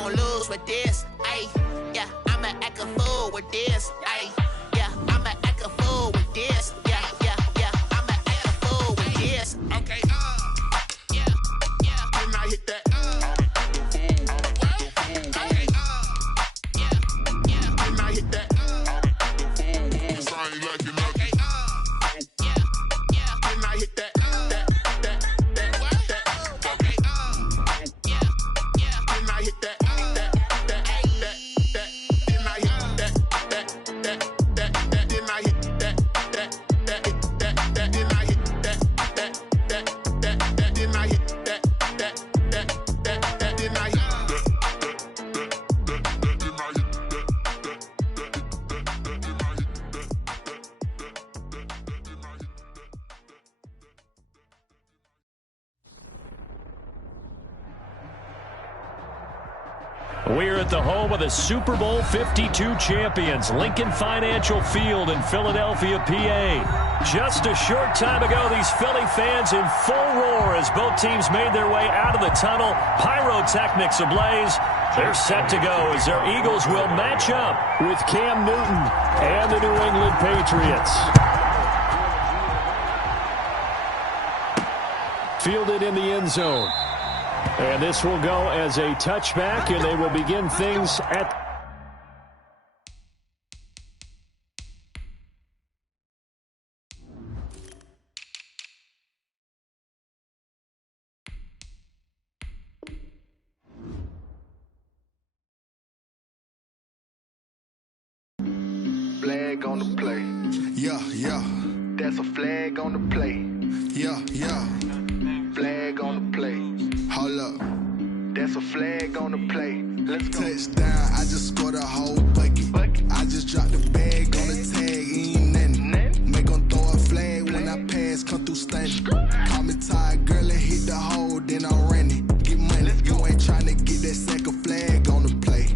won't lose with this. Ayy, yeah, I'ma act a fool with this. Ayy, yeah, I'ma act a fool with this. Yeah, yeah, yeah, I'ma act a fool with this. Okay, yeah, yeah. Can I hit that? Okay, yeah, yeah. Can I hit that? Sound like you know. Okay, yeah, yeah. Can I hit that? We're at the home of the Super Bowl 52 champions, Lincoln Financial Field in Philadelphia, PA. Just a short time ago, these Philly fans in full roar as both teams made their way out of the tunnel. Pyrotechnics ablaze. They're set to go as their Eagles will match up with Cam Newton and the New England Patriots. Fielded in the end zone. And this will go as a touchback, and they will begin things at... Flag on the play. Yeah, yeah. That's a flag on the play. Yeah, yeah. Flag on the play. Hold up. That's a flag on the play. Let's go. Touchdown, I just scored a whole bucket. I just dropped the bag on the tag, ain't nothing. Make them throw a flag when I pass, come through stunning. Call me tired, girl, and hit the hole, then I'm running. Get money, you ain't trying to get that second flag on the play.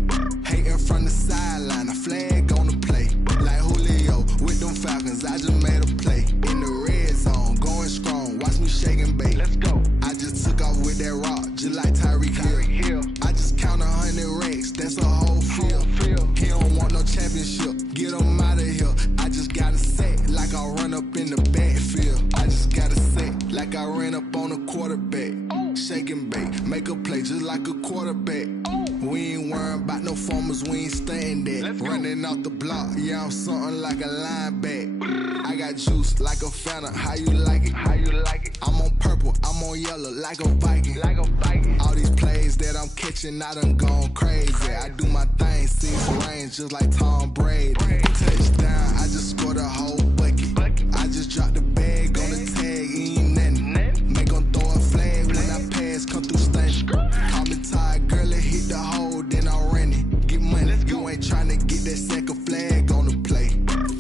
Hating from the sideline, a flag on the play. Like Julio with them Falcons, I just made a play. In the red zone, going strong, watch me shake and bake. Let's go. I just took off with that rock, just like Tyreek Hill. I just count 100 racks, that's a whole field. He don't want no championship, get him out of here. I just gotta say, like I run up in the backfield. I just gotta say, like I ran up on a quarterback. Shake and bake, make a play just like a quarterback. We ain't worrying about no formers, we ain't staying there. Running off the block, yeah, I'm something like a linebacker. I got juice like a Fanta, how you like it? How you like it? I'm on purple, I'm on yellow, like a Viking. Like a Viking. All these plays that I'm catching, I done gone crazy. I do my thing, season range just like Tom Brady. Touchdown, I just scored a whole bucket. I just dropped the bag on the tag, ain't nothing. Make them throw a flag when I pass, come through stunning. Call me tired, girl, and hit the hole, then I'm running. Get money, you ain't trying to get that second flag on the play.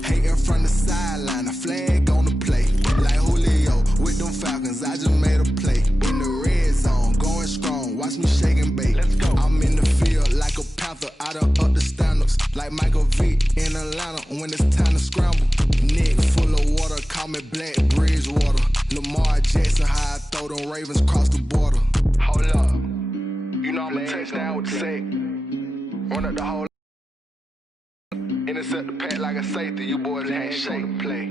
Hating from the sideline, a flag on the play. Like Julio with them Falcons, I just made a play. In the red zone, going strong, watch me shake and bake. Let's go. I'm in the field like a Panther, I done up the standards. Like Michael Vick in Atlanta when it's time to scramble. Neck full of water, call me Black Bridgewater. Lamar Jackson, how I throw them Ravens cross the border. Hold up. You know I'm a touchdown with the sack. Run up the whole intercept the pack like a safety. You boys ain't shake the play.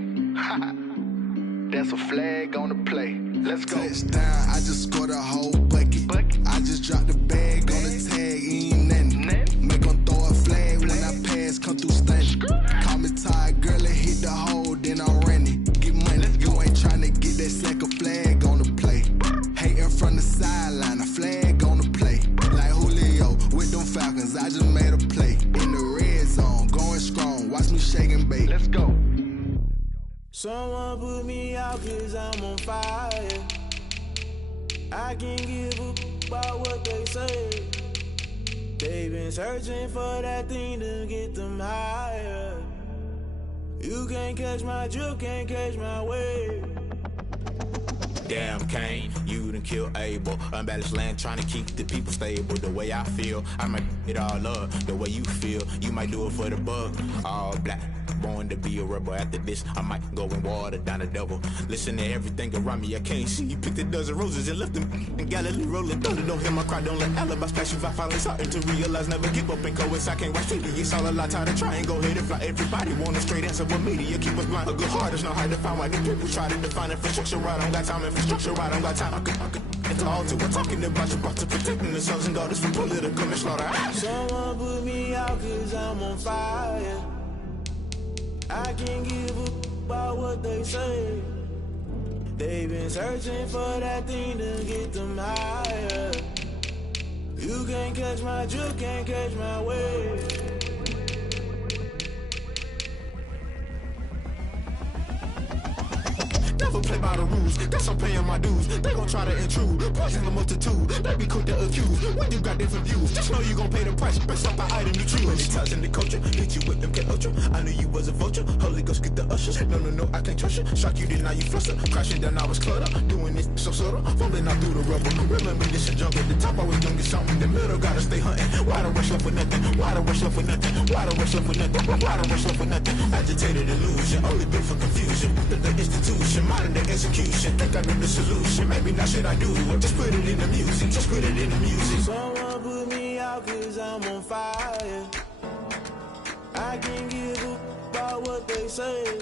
That's a flag on the play. Let's go. Touchdown, I just scored a whole bucket. I just dropped the bag on the tag, ain't nothing. Make them throw a flag when I pass, come through stunning. Call me tired, girl, and hit the hole, then I'm running. Get money, you ain't trying to get that second flag on the play. Hating from the sideline, a flag on the play. Like Julio with them Falcons, I just made a play. In the red zone, going strong, watch me shake and bake. Let's go. Someone put me out cause I'm on fire. I can't give a about what they say. They've been searching for that thing to get them higher. You can't catch my drift, can't catch my wave. Damn, Kane, you shoot and kill Abel. Unbalanced land trying to keep the people stable. The way I feel, I might it all up. The way you feel, you might do it for the bug. All black, born to be a rebel. After this, I might go and water down the devil. Listen to everything around me, I can't see. Picked a dozen roses and left them in Galilee rolling. Thunder, don't hear my cry, don't let alibis flash. If I finally started to realize, never give up and go. I can't watch TV, it's all a lot. Tired of trying, go ahead and fly. Everybody want a straight answer, but media keep us blind. A good heart is not hard to find. Why the people try to define infrastructure right? I don't got time. Infrastructure right, I don't got time. I could it's all to we're talking about to protecting the sons and daughters from political and slaughter. Someone put me out 'cause I'm on fire. I can't give up about what they say. They've been searching for that thing to get them higher. You can't catch my drift, can't catch my wave. Never play by the rules, guess I'm paying my dues. They gon' try to intrude, poison the multitude. They be quick to accuse, when you got different views. Just know you gon' pay the price, based off the item you choose. Many times in the culture, hit you with them get ultra. I knew you was a vulture, Holy Ghost get the ushers. No, I can't trust you. Shock you, then now you fluster. Crashing down, I was cluttered. Doing this so subtle, fumbling out through the rubble. Remember this a jungle, the top I was young and something. In the middle, gotta stay hunting. Why the rush left with nothing? Why the rush left with nothing? Why the rush left with nothing? Why the rush left with nothing? Agitated illusion, only built for confusion. The institution, modern day execution. Think I know the solution. Maybe not should I do it? Just put it in the music. Just put it in the music. Someone put me out 'cause I'm on fire. I can't give up about what they say.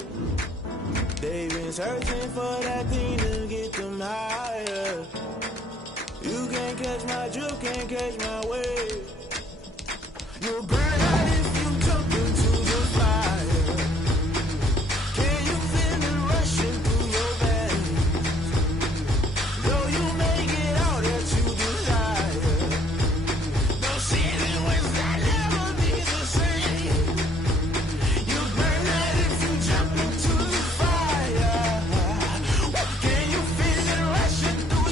They've been searching for that thing to get them higher. You can't catch my drift, can't catch my wave. You'll burn out if you jump into the fire. Can you feel it rushing through your veins? Though you may get all that you desire, no ceiling wins that never be the same. You burn out if you jump into the fire. Can you feel it rushing through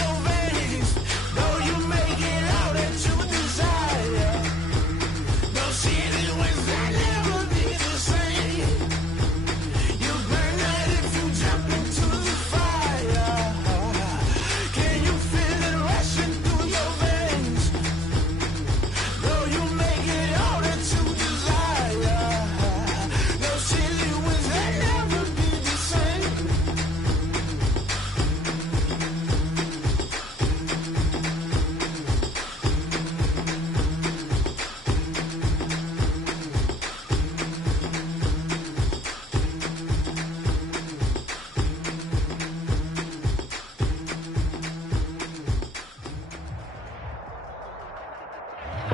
your veins? Though you may get all that you desire, no ceiling wins that never be the same. You burn out if you jump into the fire. Can you feel it rushing through your veins? Though you may get all that you desire, no ceiling wins that never be the same.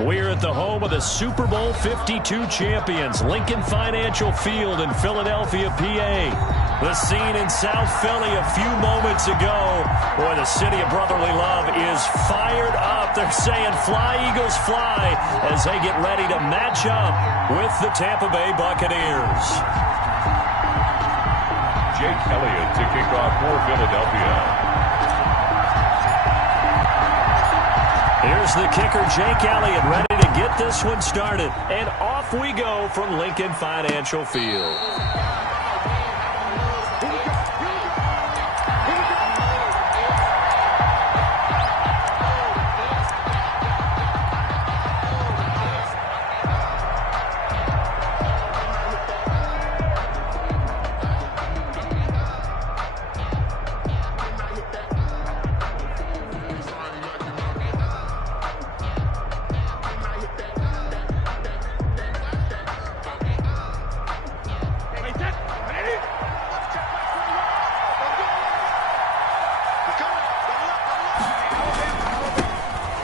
We're at the home of the Super Bowl 52 champions, Lincoln Financial Field in Philadelphia, PA. The scene in South Philly a few moments ago, where the city of brotherly love is fired up. They're saying, "Fly, Eagles, fly," as they get ready to match up with the Tampa Bay Buccaneers. Jake Elliott to kick off for Philadelphia. Here's the kicker, Jake Elliott, ready to get this one started. And off we go from Lincoln Financial Field.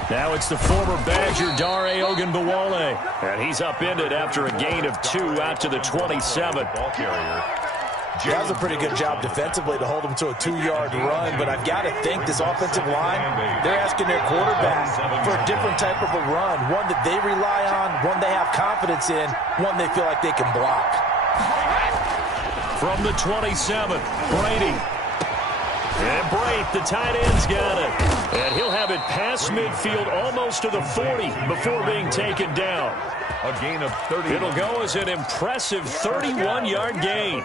Now it's the former Badger, Dare Ogunbowale. And he's upended after a gain of 2 out to the 27. Ball carrier. That was a pretty good job defensively to hold him to a 2-yard run, but I've got to think this offensive line, they're asking their quarterback for a different type of a run, one that they rely on, one they have confidence in, one they feel like they can block. From the 27, Brady. And Brate, the tight end's got it. And he'll have it past midfield almost to the 40 before being taken down. A gain of 30. It'll go as an impressive 31-yard gain.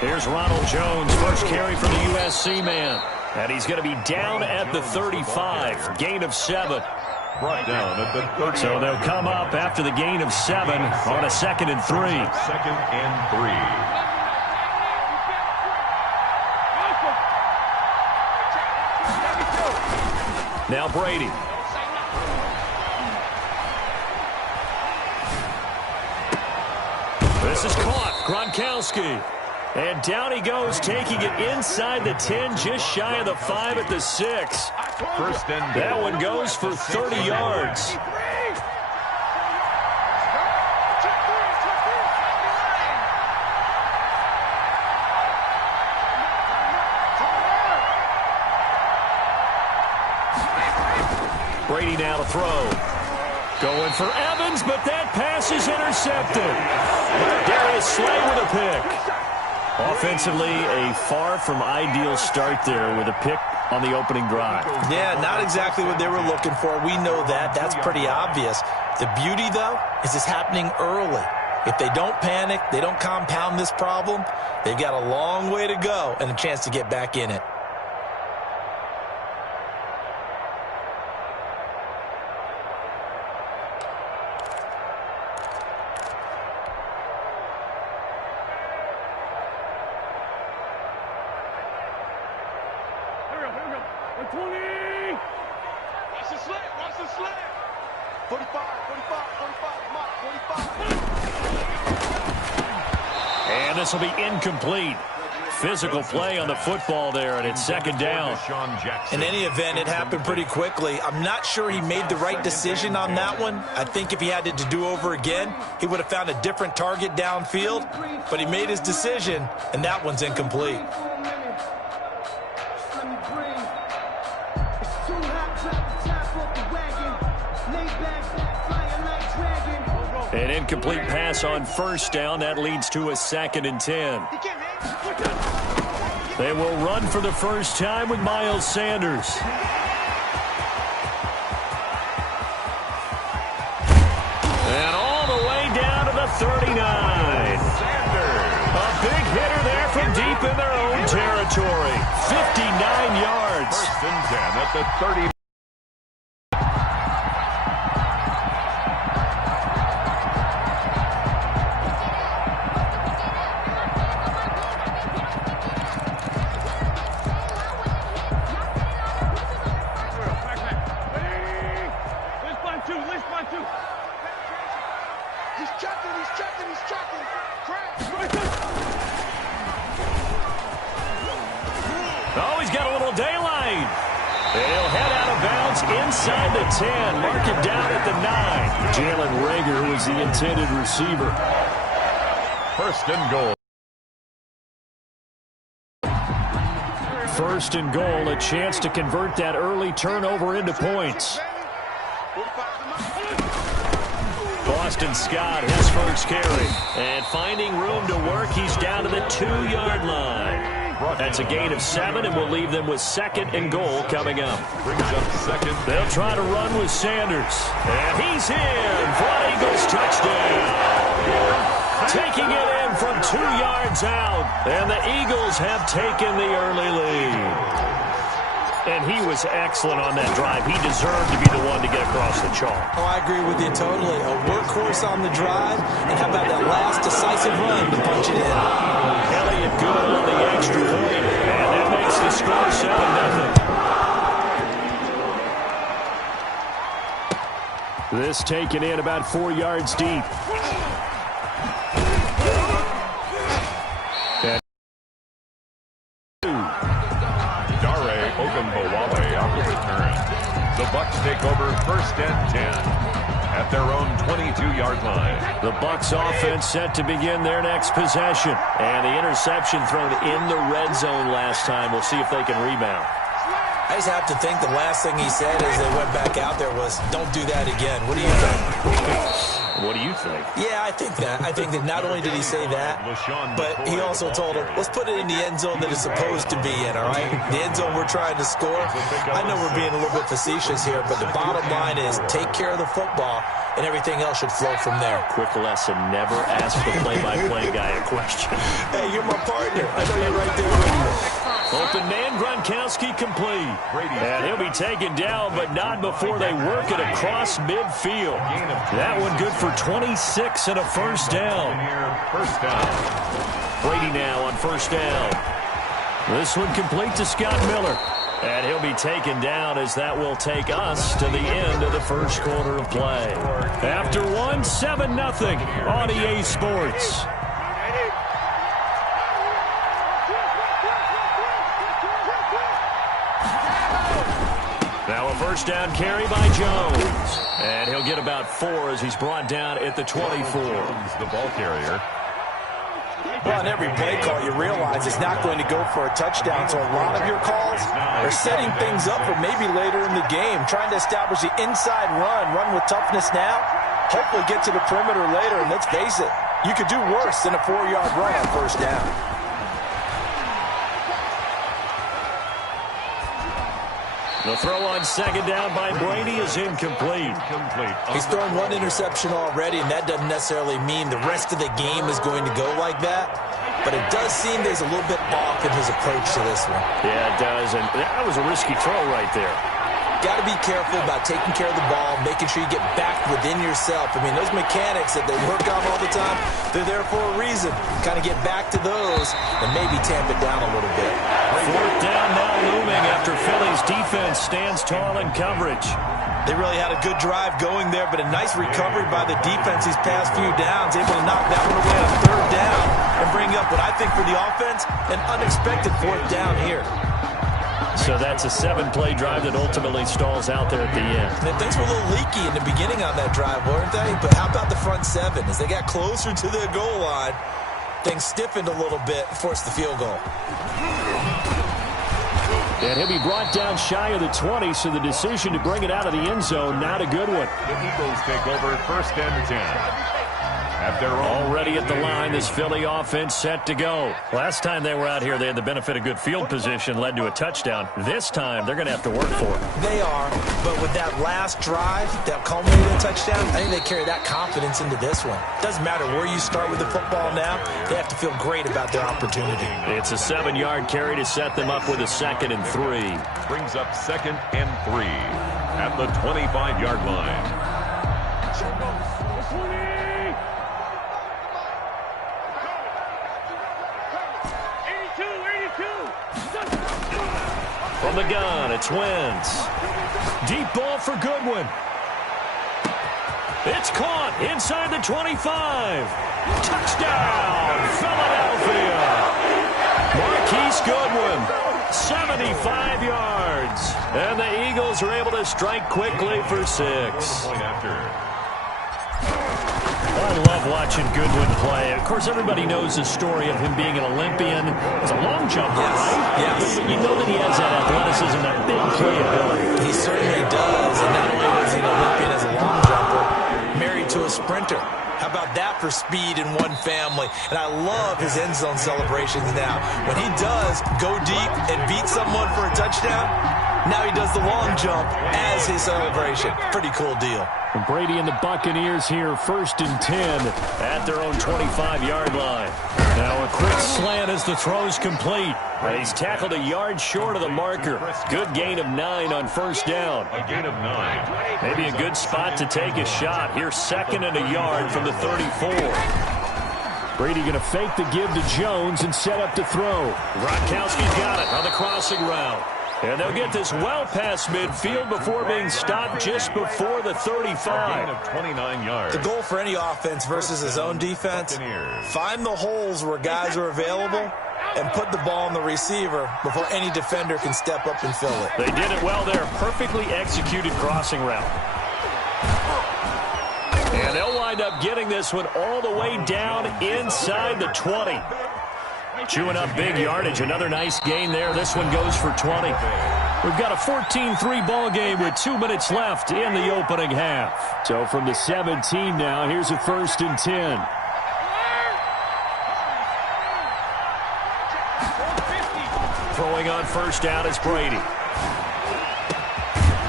Here's Ronald Jones, first carry for the USC man. And he's going to be down at the 35, gain of 7. Brought down at the 30. So they'll come up after the gain of 7 on a 2nd and 3. 2nd and 3. Now Brady. This is caught. Gronkowski. And down he goes, taking it inside the 10, just shy of the 5 at the 6. First and that one goes for 30 yards. Brady now to throw. Going for Evans, but that pass is intercepted. Darius Slay with a pick. Offensively, a far from ideal start there with a pick on the opening drive. Yeah, not exactly what they were looking for. We know that. That's pretty obvious. The beauty, though, is it's happening early. If they don't panic, they don't compound this problem, they've got a long way to go and a chance to get back in it. And this will be incomplete. Physical play on the football there, and it's 2nd down. In any event, it happened pretty quickly. I'm not sure he made the right decision on that one. I think if he had to do over again, he would have found a different target downfield. But he made his decision, and that one's incomplete. An incomplete pass on 1st down. That leads to a 2nd and 10. They will run for the first time with Miles Sanders. And all the way down to the 39. A big hitter there from deep in their own territory. 59 yards. 1st and 10 at the 30. Oh, he's got a little daylight. They'll head out of bounds inside the 10. Mark him down at the 9. Jalen Reagor was the intended receiver. 1st and goal. 1st and goal, a chance to convert that early turnover into points. Boston Scott, his first carry. And finding room to work, he's down to the 2-yard line. That's a gain of 7, and we'll leave them with 2nd and goal coming up. Brings up 2nd. They'll try to run with Sanders. And he's in for an Eagles touchdown. Taking it in from 2 yards out. And the Eagles have taken the early lead. And he was excellent on that drive. He deserved to be the one to get across the chalk. Oh, I agree with you totally. A workhorse on the drive, and how about that last decisive run to punch it in? Elliott good on the extra point, and that makes the score 7-0. This taken in about 4 yards deep. The Bucs take over 1st and 10 at their own 22-yard line. The Bucs offense set to begin their next possession. And the interception thrown in the red zone last time. We'll see if they can rebound. I just have to think the last thing he said as they went back out there was, don't do that again. What do you think? What do you think? Yeah, I think that. I think that not only did he say that, but he also told him, let's put it in the end zone that it's supposed to be in, all right? The end zone we're trying to score. I know we're being a little bit facetious here, but the bottom line is take care of the football, and everything else should flow from there. Quick lesson, never ask the play-by-play guy a question. Hey, you're my partner. I know you're right there with me. Open man, Gronkowski complete. And he'll be taken down, but not before they work it across midfield. That one good for 26 and a first down. Brady now on first down. This one complete to Scott Miller. And he'll be taken down as that will take us to the end of the first quarter of play. After one, 7-0 on EA Sports. Now a first down carry by Jones. And he'll get about 4 as he's brought down at the 24. The ball carrier. Well, on every play call, you realize it's not going to go for a touchdown, so a lot of your calls are setting things up for maybe later in the game, trying to establish the inside run with toughness now, hopefully get to the perimeter later, and let's face it, you could do worse than a 4-yard run on first down. The throw on second down by Brady is incomplete. He's thrown one interception already, and that doesn't necessarily mean the rest of the game is going to go like that. But it does seem there's a little bit off in his approach to this one. Yeah, it does, and that was a risky throw right there. Got to be careful about taking care of the ball, making sure you get back within yourself. I mean, those mechanics that they work on all the time, they're there for a reason. Kind of get back to those and maybe tamp it down a little bit. Fourth down now looming after Philly's defense stands tall in coverage. They really had a good drive going there, but a nice recovery by the defense these past few downs, able to knock that one away on third down and bring up what I think for the offense, an unexpected fourth down here. So that's a 7-play drive that ultimately stalls out there at the end. And things were a little leaky in the beginning on that drive, weren't they? But how about the front 7? As they got closer to the goal line, things stiffened a little bit, forced the field goal. And he'll be brought down shy of the 20, so the decision to bring it out of the end zone, not a good one. The Eagles take over first and 10. They're already at the line, this Philly offense set to go. Last time they were out here, they had the benefit of good field position, led to a touchdown. This time, they're going to have to work for it. They are, but with that last drive, that culminated in a touchdown, I think they carry that confidence into this one. Doesn't matter where you start with the football now, they have to feel great about their opportunity. It's a 7-yard carry to set them up with a 2nd and 3. Brings up 2nd and 3 at the 25-yard line. From the gun, it's Wentz. Deep ball for Goodwin. It's caught inside the 25. Touchdown, Philadelphia. Marquise Goodwin, 75 yards. And the Eagles are able to strike quickly for 6. I love watching Goodwin play. Of course, everybody knows the story of him being an Olympian. He's a long jumper, right? Yes. But you know that he has that athleticism, that big playability. He certainly does. And not only was he an Olympian as a long jumper, married to a sprinter. How about that for speed in one family? And I love his end zone celebrations now. When he does go deep and beat someone for a touchdown, now he does the long jump as his celebration. Pretty cool deal. And Brady and the Buccaneers here, 1st and 10 at their own 25-yard line. Now a quick slant as the throw's complete. He's tackled a yard short of the marker. Good gain of 9 on first down. A gain of 9. Maybe a good spot to take a shot. Here's 2nd and a yard from the 34. Brady going to fake the give to Jones and set up to throw. Gronkowski's got it on the crossing route. And they'll get this well past midfield before being stopped just before the 35. Of 29 yards. The goal for any offense versus his own defense, find the holes where guys are available and put the ball on the receiver before any defender can step up and fill it. They did it well there. Perfectly executed crossing route. And they'll wind up getting this one all the way down inside the 20. Chewing up big yardage. Another nice gain there. This one goes for 20. We've got a 14-3 ball game with 2 minutes left in the opening half. So from the 17 now, here's a 1st and 10. Throwing on 1st down is Brady.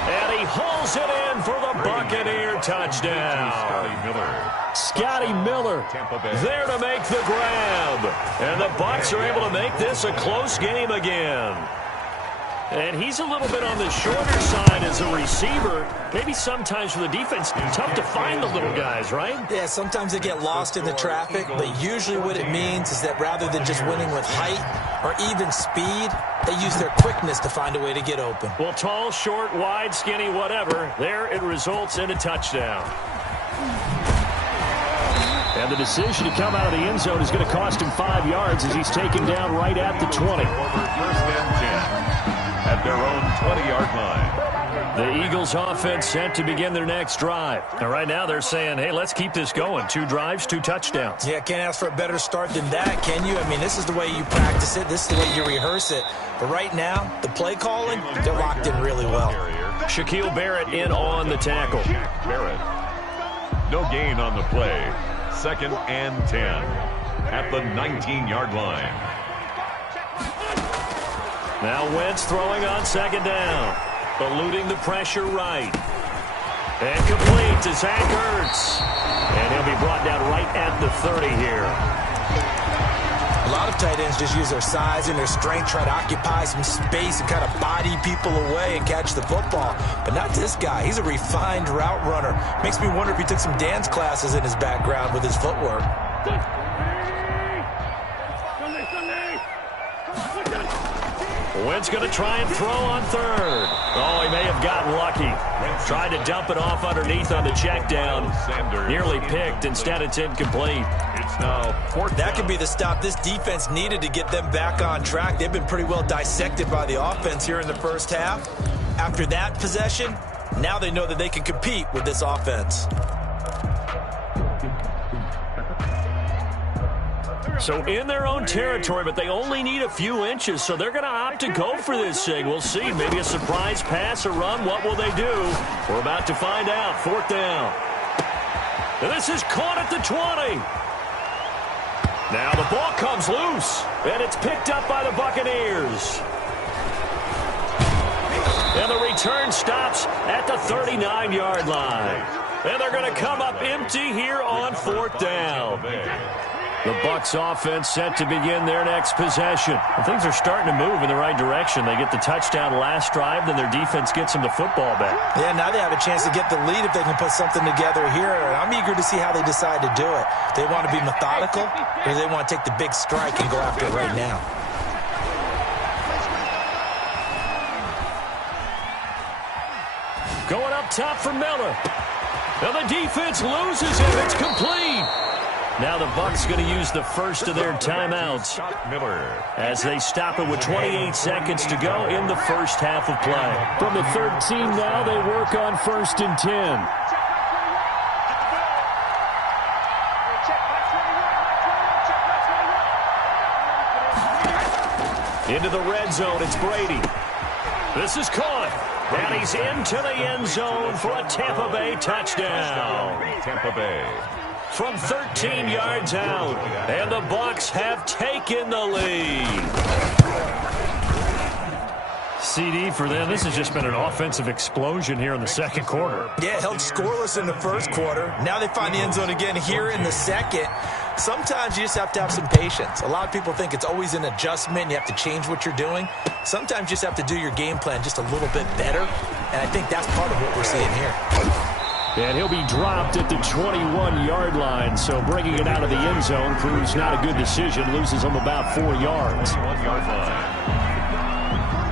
And he hauls it in for the Buccaneer touchdown. Scotty Miller there to make the grab. And the Bucs are able to make this a close game again. And he's a little bit on the shorter side as a receiver. Maybe sometimes for the defense, tough to find the little guys, right? Yeah, sometimes they get lost in the traffic, but usually what it means is that rather than just winning with height or even speed, they use their quickness to find a way to get open. Well, tall, short, wide, skinny, whatever, there it results in a touchdown. And the decision to come out of the end zone is going to cost him 5 yards as he's taken down right at the 20. 1st and 10. At their own 20-yard line. The Eagles offense set to begin their next drive. And right now they're saying, hey, let's keep this going. 2 drives, 2 touchdowns. Yeah, can't ask for a better start than that, can you? I mean, this is the way you practice it. This is the way you rehearse it. But right now, the play calling, they're locked in really well. Shaquille Barrett in on the tackle. Barrett. No gain on the play. 2nd and 10 at the 19-yard line. Now Wentz throwing on 2nd down. Eluding the pressure right. And complete to Zach Ertz. And he'll be brought down right at the 30 here. A lot of tight ends just use their size and their strength, try to occupy some space and kind of body people away and catch the football. But not this guy. He's a refined route runner. Makes me wonder if he took some dance classes in his background with his footwork. Wentz going to try and throw on 3rd. Oh, he may have gotten lucky. Tried to dump it off underneath on the check down. Nearly picked. Instead, it's incomplete. It's now 4th. That could be the stop this defense needed to get them back on track. They've been pretty well dissected by the offense here in the first half. After that possession, now they know that they can compete with this offense. So in their own territory, but they only need a few inches, so they're going to opt to go for this thing. We'll see. Maybe a surprise pass or run. What will they do? We're about to find out. 4th down. And this is caught at the 20. Now the ball comes loose, and it's picked up by the Buccaneers. And the return stops at the 39-yard line. And they're going to come up empty here on 4th down. The Bucs offense set to begin their next possession. And things are starting to move in the right direction. They get the touchdown last drive, then their defense gets them the football back. Yeah, now they have a chance to get the lead if they can put something together here. And I'm eager to see how they decide to do it. They want to be methodical, or they want to take the big strike and go after it right now. Going up top for Miller. Now the defense loses him. It's complete. Now the Bucs going to use the first of their timeouts Miller as they stop it with 28 seconds to go in the first half of play. From the 13 now, they work on 1st and 10. Into the red zone, it's Brady. This is caught, and he's into the end zone for a Tampa Bay touchdown. Tampa Bay. From 13 yards out, and the Bucs have taken the lead. CD for them. This has just been an offensive explosion here in the second quarter. Yeah, held scoreless in the first quarter. Now they find the end zone again here in the second. Sometimes you just have to have some patience. A lot of people think it's always an adjustment. You have to change what you're doing. Sometimes you just have to do your game plan just a little bit better, and I think that's part of what we're seeing here. And he'll be dropped at the 21-yard line, so bringing it out of the end zone proves not a good decision. Loses him about 4 yards. 1-yard line.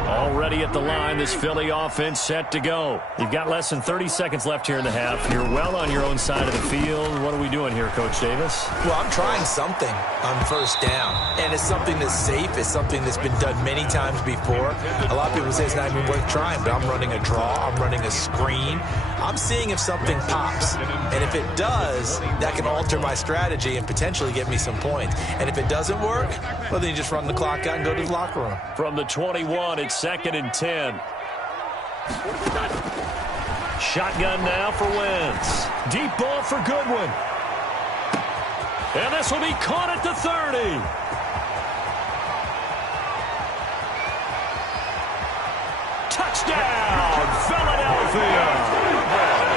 Already at the line, this Philly offense set to go. You've got less than 30 seconds left here in the half. You're well on your own side of the field. What are we doing here, Coach Davis? Well, I'm trying something on 1st down, and it's something that's safe. It's something that's been done many times before. A lot of people say it's not even worth trying, but I'm running a draw. I'm running a screen. I'm seeing if something pops, and if it does, that can alter my strategy and potentially get me some points. And if it doesn't work, well, then you just run the clock out and go to the locker room. From the 21, it's 2nd and 10. Shotgun now for Wentz. Deep ball for Goodwin. And this will be caught at the 30. Touchdown, Philadelphia.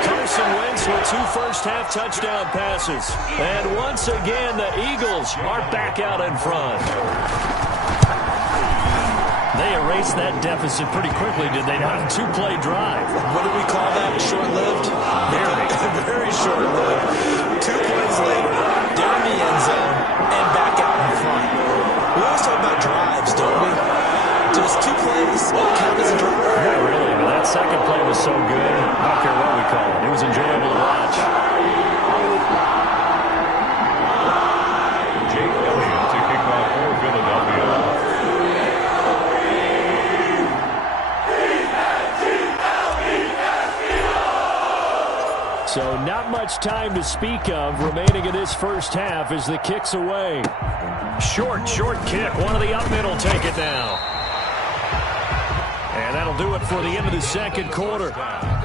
Carson Wentz with 2 first-half touchdown passes. And once again, the Eagles are back out in front. They erased that deficit pretty quickly, did they not? 2-play drive. What do we call that? Short-lived? Very short-lived. 2 plays later, they're in the end zone and back out in front. We always talk about drives, don't we? Just 2 plays count as a drive? Not really, but that second play was so good. I don't care what we call it. It was enjoyable to watch. Jake Elliott to kick off for Philadelphia. So not much time to speak of remaining in this first half as the kick's away. Short kick. One of the up middle take it now. And that'll do it for the end of the second quarter.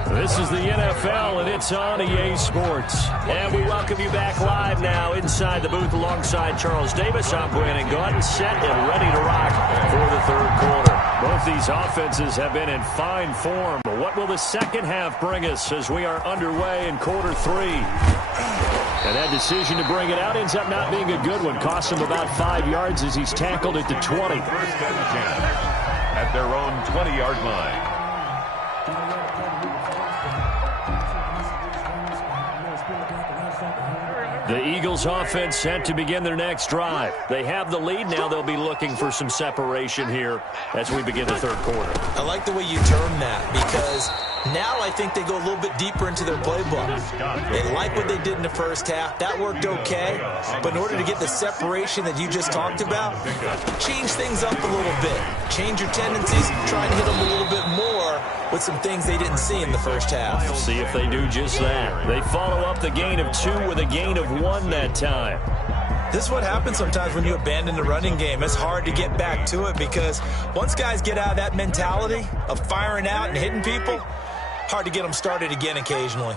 This is the NFL, and it's on EA Sports. And we welcome you back live now inside the booth alongside Charles Davis. I'm Brandon Gordon, set and ready to rock for the third quarter. Both these offenses have been in fine form. But what will the second half bring us as we are underway in quarter 3? And that decision to bring it out ends up not being a good one. Costs him about 5 yards as he's tackled at the 20. First and 10 at their own 20-yard line. The Eagles offense set to begin their next drive. They have the lead now. They'll be looking for some separation here as we begin the third quarter. I like the way you term that because now I think they go a little bit deeper into their playbook. They like what they did in the first half. That worked okay. But in order to get the separation that you just talked about, change things up a little bit. Change your tendencies, try and hit them a little bit more with some things they didn't see in the first half. We'll see if they do just that. They follow up the gain of 2 with a gain of 1 that time. This is what happens sometimes when you abandon the running game. It's hard to get back to it because once guys get out of that mentality of firing out and hitting people, hard to get them started again occasionally.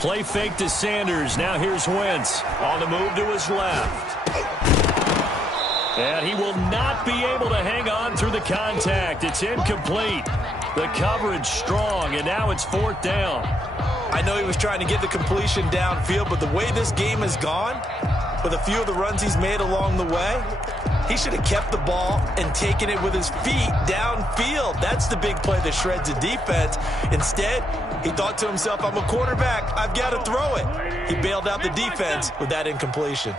Play fake to Sanders. Now here's Wentz on the move to his left. And he will not be able to hang on through the contact. It's incomplete. The coverage strong, and now it's 4th down. I know he was trying to get the completion downfield, but the way this game has gone, with a few of the runs he's made along the way, he should have kept the ball and taken it with his feet downfield. That's the big play that shreds the defense. Instead, he thought to himself, I'm a quarterback. I've got to throw it. He bailed out the defense with that incompletion.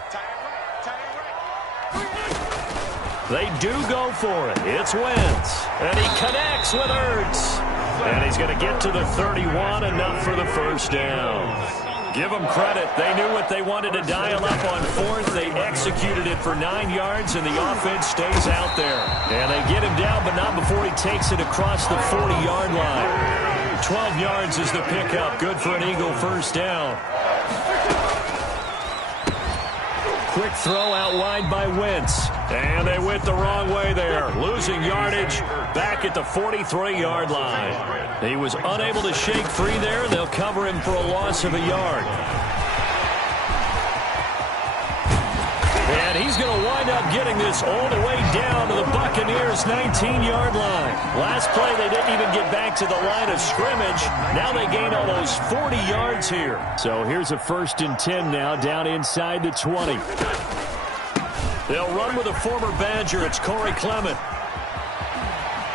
They do go for it. It's Wentz. And he connects with Ertz. And he's going to get to the 31, enough for the first down. Give them credit. They knew what they wanted to dial up on 4th. They executed it for 9 yards, and the offense stays out there. And they get him down, but not before he takes it across the 40-yard line. 12 yards is the pickup. Good for an Eagle first down. Quick throw out wide by Wentz. And they went the wrong way there. Losing yardage back at the 43-yard line. He was unable to shake free there, and they'll cover him for a loss of a yard. And he's going to wind up getting this all the way down to the Buccaneers' 19-yard line. Last play, they didn't even get back to the line of scrimmage. Now they gain almost 40 yards here. So here's a 1st and 10 now, down inside the 20. They'll run with a former Badger. It's Corey Clement.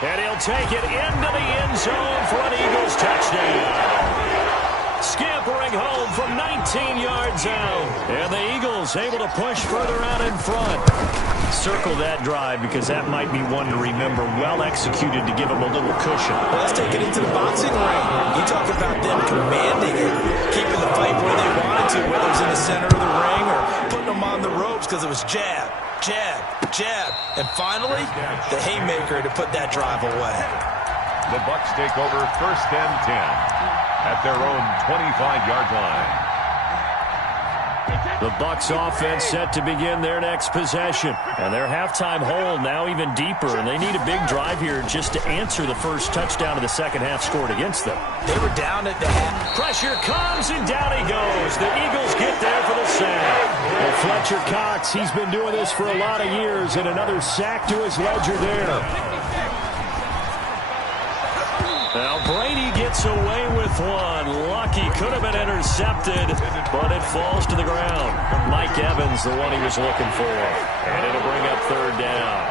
And he'll take it into the end zone for an Eagles touchdown. Scampering home from 19 yards out. And the Eagles able to push further out in front. Circle that drive because that might be one to remember. Well executed to give them a little cushion. Well, let's take it into the boxing ring. You talk about them commanding it, keeping the fight where they wanted to, whether it's in the center of the ring or putting them on the ropes because it was jab, jab, jab. And finally, the haymaker to put that drive away. The Bucs take over 1st and 10 at their own 25-yard line. The Bucs offense set to begin their next possession. And their halftime hole now even deeper, and they need a big drive here just to answer the first touchdown of the second half scored against them. They were down at the half. Pressure comes, and down he goes. The Eagles get there for the sack. Well, Fletcher Cox, he's been doing this for a lot of years, and another sack to his ledger there. Now Brady gets away with one. Lucky, could have been intercepted, but it falls to the ground. Mike Evans, the one he was looking for. And it'll bring up third down.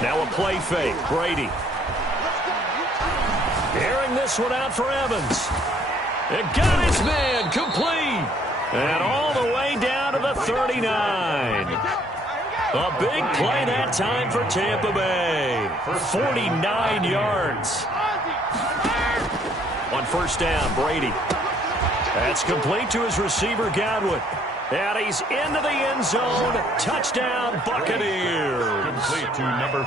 Now a play fake. Brady. Airing this one out for Evans. It got his man complete. And all the way down to the 39. A big play that time for Tampa Bay. 49 yards. On first down, Brady. That's complete to his receiver, Godwin. And he's into the end zone. Touchdown, Buccaneers.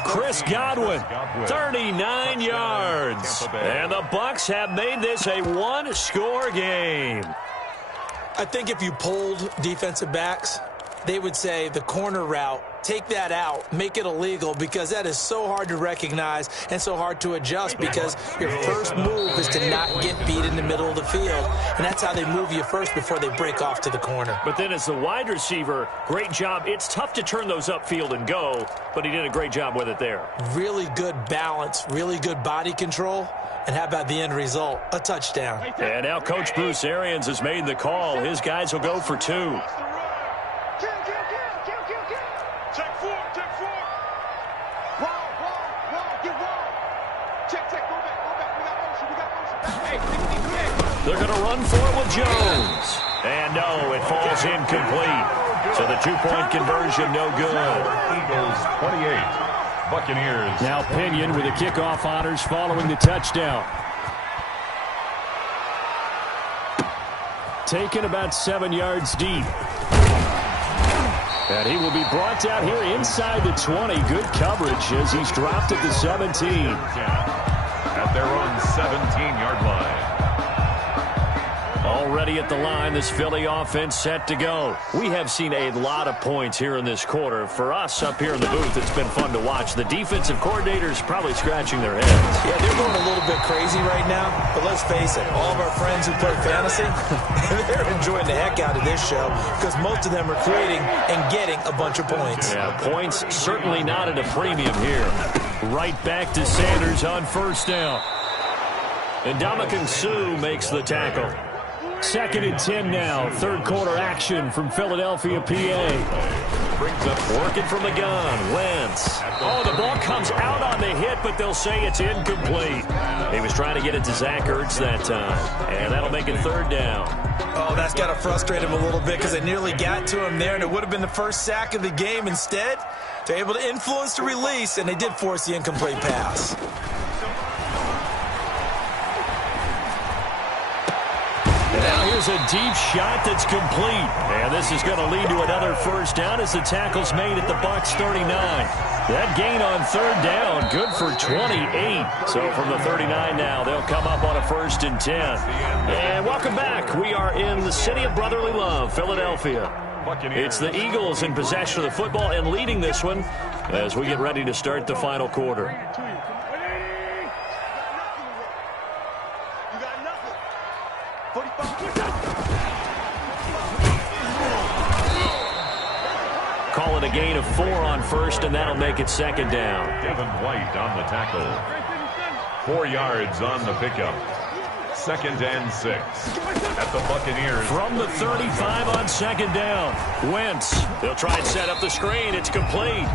Chris Godwin, 39 yards. And the Bucs have made this a one-score game. I think if you polled defensive backs, they would say the corner route, take that out, make it illegal, because that is so hard to recognize and so hard to adjust, because your first move is to not get beat in the middle of the field, and that's how they move you first before they break off to the corner. But then as the wide receiver, great job. It's tough to turn those upfield and go, but he did a great job with it there. Really good balance, really good body control. And how about the end result? A touchdown. And now Coach Bruce Arians has made the call. His guys will go for two. They're going to run for it with Jones. And no, it falls incomplete. So the two-point conversion, no good. Eagles 28. Buccaneers. Now Pinion with the kickoff honors following the touchdown. Taken about 7 yards deep. And he will be brought down here inside the 20. Good coverage as he's dropped at the 17. At their own 17-yard line. Already at the line, this Philly offense set to go. We have seen a lot of points here in this quarter. For us up here in the booth, it's been fun to watch. The defensive coordinators probably scratching their heads. Yeah, they're going a little bit crazy right now. But let's face it, all of our friends who play fantasy, they're enjoying the heck out of this show because most of them are creating and getting a bunch of points. Yeah, points certainly not at a premium here. Right back to Sanders on first down. And Ndamukong Suh makes the tackle. 2nd and 10 now. Third quarter action from Philadelphia, PA. Brings up working from the gun. Wentz. Oh, the ball comes out on the hit, but they'll say it's incomplete. He was trying to get it to Zach Ertz that time. And that'll make it third down. Oh, that's got to frustrate him a little bit because they nearly got to him there, and it would have been the first sack of the game. Instead, they're able to influence the release, and they did force the incomplete pass. Now here's a deep shot that's complete. And this is going to lead to another first down as the tackle's made at the Bucs 39. That gain on third down, good for 28. So from the 39 now, they'll come up on a 1st and 10. And welcome back. We are in the city of brotherly love, Philadelphia. It's the Eagles in possession of the football and leading this one as we get ready to start the final quarter. Call it a gain of 4 on first, and that'll make it 2nd down. Devin White on the tackle. 4 yards on the pickup. 2nd and 6 at the Buccaneers. From the 35 on 2nd down. Wentz. They'll try and set up the screen. It's complete.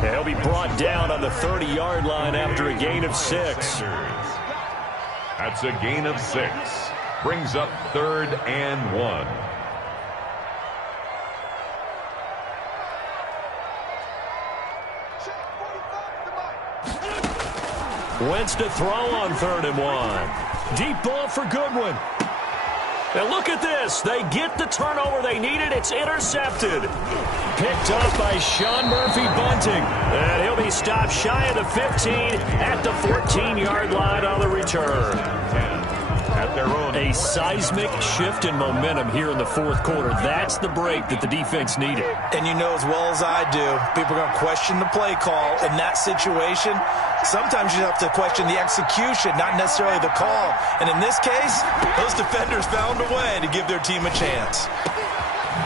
They'll be brought down on the 30-yard line after a gain of 6. That's a gain of 6. Brings up 3rd and 1. Wentz to throw on 3rd and 1. Deep ball for Goodwin. And look at this. They get the turnover they needed. It's intercepted. Picked up by Sean Murphy-Bunting. And he'll be stopped shy of the 15 at the 14-yard line on the return. At their own. A seismic shift in momentum here in the fourth quarter. That's the break that the defense needed. And you know as well as I do, people are going to question the play call in that situation. Sometimes you have to question the execution, not necessarily the call. And in this case, those defenders found a way to give their team a chance.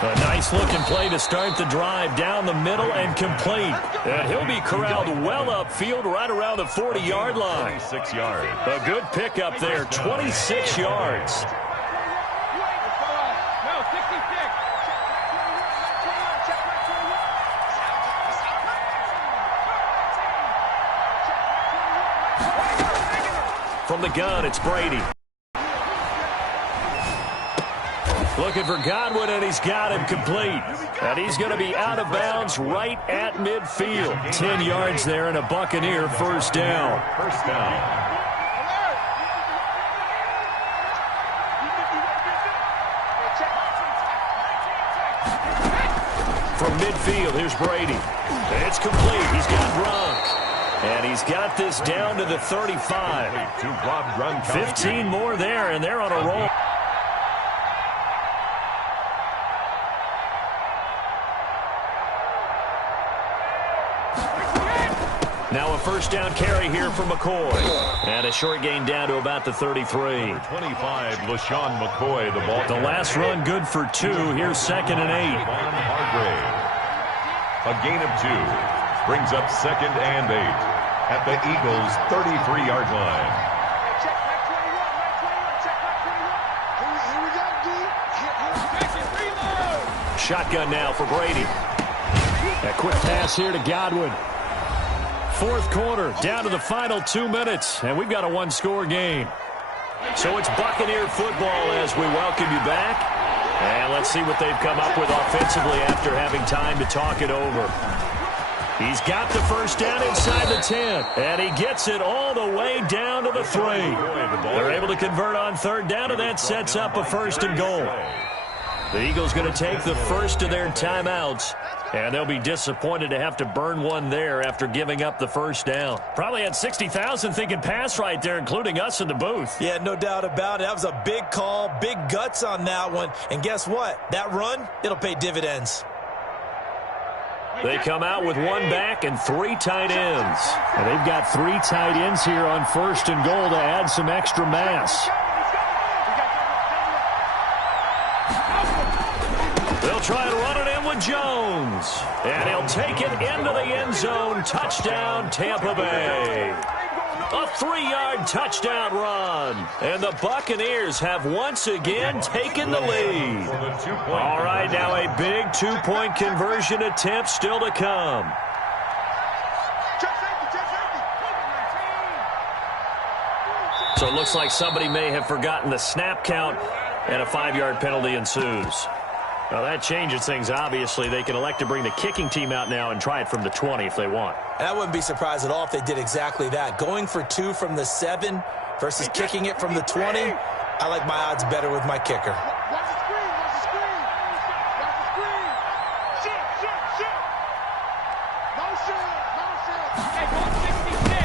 A nice-looking play to start the drive down the middle and complete. And he'll be corralled well upfield right around the 40-yard line. 26 yards. A good pickup there, 26 yards. From the gun, it's Brady. Looking for Godwin, and he's got him complete. And he's going to be out of bounds right at midfield. 10 yards there and a Buccaneer first down. First down. From midfield, here's Brady. It's complete. He's got Gronk. And he's got this down to the 35. 15 more there, and they're on a roll. Now a first down carry here for McCoy. And a short gain down to about the 33. 25, LaShawn McCoy, the ball. The last run good for 2. Here's 2nd and 8. Hargrave. A gain of 2. Brings up 2nd and 8 at the Eagles' 33-yard line. Shotgun now for Brady. A quick pass here to Godwin. Fourth quarter, down to the final 2 minutes, and we've got a one-score game. So it's Buccaneer football as we welcome you back. And let's see what they've come up with offensively after having time to talk it over. He's got the first down inside the 10, and he gets it all the way down to the 3. They're able to convert on third down, and that sets up a 1st and goal. The Eagles going to take the first of their timeouts, and they'll be disappointed to have to burn one there after giving up the first down. Probably had 60,000 thinking pass right there, including us in the booth. Yeah, no doubt about it. That was a big call, big guts on that one. And guess what? That run, it'll pay dividends. They come out with one back and 3 tight ends. And they've got 3 tight ends here on 1st and goal to add some extra mass. They'll try and run it in with Jones. And he'll take it into the end zone. Touchdown, Tampa Bay. A 3-yard touchdown run. And the Buccaneers have once again taken the lead. All right, now a big 2-point conversion attempt still to come. So it looks like somebody may have forgotten the snap count, and a 5-yard penalty ensues. Well, that changes things, obviously. They can elect to bring the kicking team out now and try it from the 20 if they want. And I wouldn't be surprised at all if they did exactly that. Going for 2 from the 7 versus kicking it from the 20, I like my odds better with my kicker.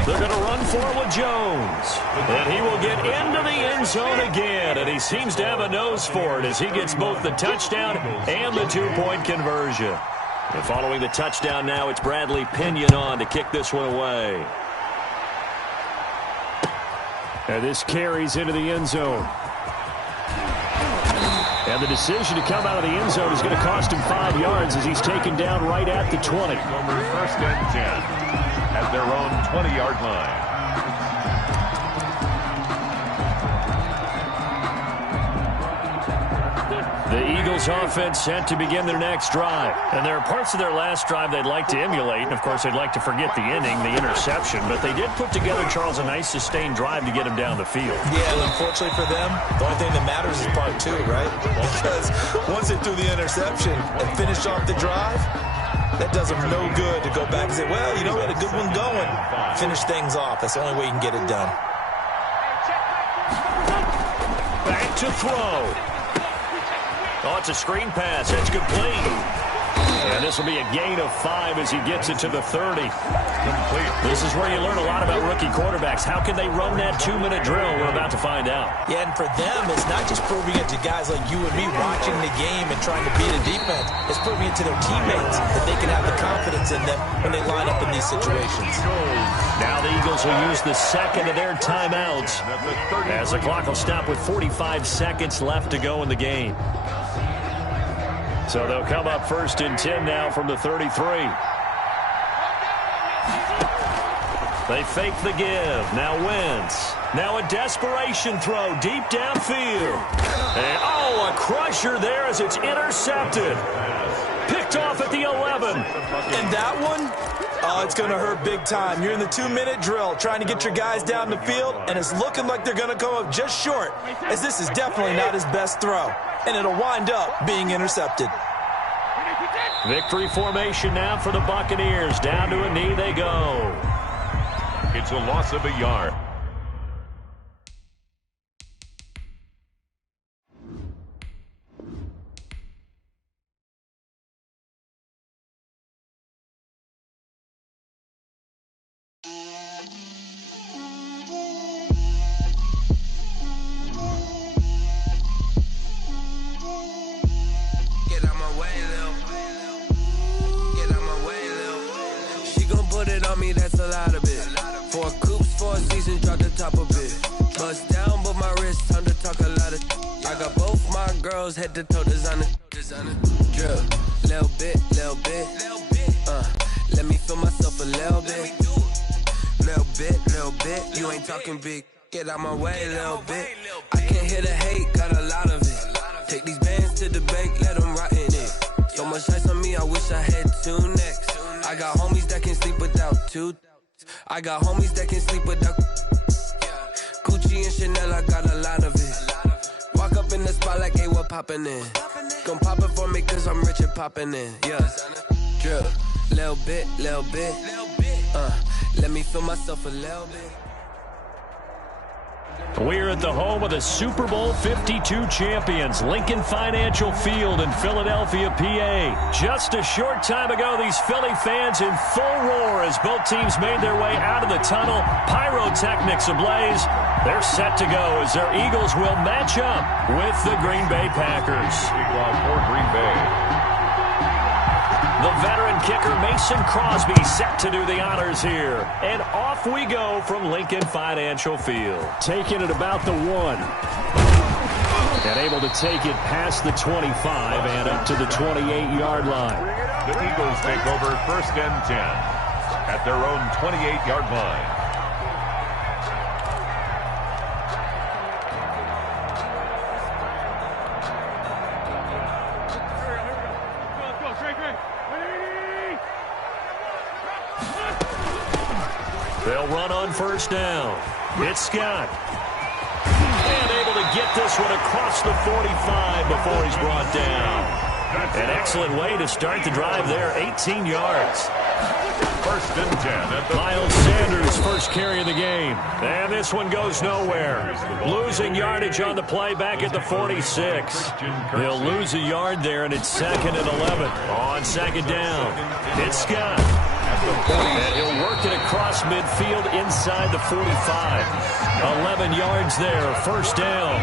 They're going to run for it with Jones. And he will get into the end zone again. And he seems to have a nose for it as he gets both the touchdown and the 2-point conversion. And following the touchdown now, it's Bradley Pinion on to kick this one away. And this carries into the end zone. And the decision to come out of the end zone is going to cost him 5 yards as he's taken down right at the 20. 1st and 10 at their own 20-yard line. The Eagles offense set to begin their next drive. And there are parts of their last drive they'd like to emulate. And, of course, they'd like to forget the inning, the interception. But they did put together, Charles, a nice sustained drive to get him down the field. Yeah, and unfortunately for them, the only thing that matters is part 2, right? Because once they threw the interception and finished off the drive, that does them no good to go back and say, well, you know, we had a good one going. Finish things off. That's the only way you can get it done. Back to throw. Oh, it's a screen pass. It's complete. And this will be a gain of 5 as he gets it to the 30. This is where you learn a lot about rookie quarterbacks. How can they run that 2-minute drill? We're about to find out. Yeah, and for them, it's not just proving it to guys like you and me watching the game and trying to beat a defense. It's proving it to their teammates that they can have the confidence in them when they line up in these situations. Now the Eagles will use the second of their timeouts as the clock will stop with 45 seconds left to go in the game. So they'll come up 1st and 10 now from the 33. They fake the give. Now Wentz. Now a desperation throw deep downfield. And, oh, a crusher there as it's intercepted. Picked off at the 11. And that one, oh, it's going to hurt big time. You're in the 2-minute drill trying to get your guys down the field, and it's looking like they're going to go up just short, as this is definitely not his best throw. And it'll wind up being intercepted. Victory formation now for the Buccaneers. Down to a knee they go. It's a loss of a yard. That's a lot of it. 4 coops, 4 seasons, drop the top of it. Bust down, but my wrist, time to talk a lot of. I got both my girls head to toe designer. Drill, little bit. Let me feel myself a little bit. You ain't talking big. Get out my way, little bit. I can't hear the hate, got a lot of it. Take these bands to the bank, let them rot in it. So much ice on me, I wish I had 2 necks. I got homies that can sleep without 2. I got homies that can sleep without Gucci and Chanel, I got a lot of it. Walk up in the spot like, hey, what poppin' in? Gon' pop it for me cause I'm rich and poppin' in. Yeah, drill, little bit. Let me feel myself a little bit. We're at the home of the Super Bowl 52 champions, Lincoln Financial Field in Philadelphia, PA. Just a short time ago, these Philly fans in full roar as both teams made their way out of the tunnel. Pyrotechnics ablaze. They're set to go as their Eagles will match up with the Green Bay Packers. For Green Bay. The veteran kicker Mason Crosby set to do the honors here. And off we go from Lincoln Financial Field. Taking it about the 1. And able to take it past the 25 and up to the 28-yard line. The Eagles take over 1st and 10 at their own 28-yard line. They'll run on 1st down. It's Scott. And able to get this one across the 45 before he's brought down. An excellent way to start the drive there, 18 yards. 1st and 10. Miles Sanders' first carry of the game. And this one goes nowhere. Losing yardage on the play back at the 46. They'll lose a yard there, and it's 2nd and 11. On 2nd down, it's Scott. And he'll work it across midfield inside the 45. 11 yards there, 1st down.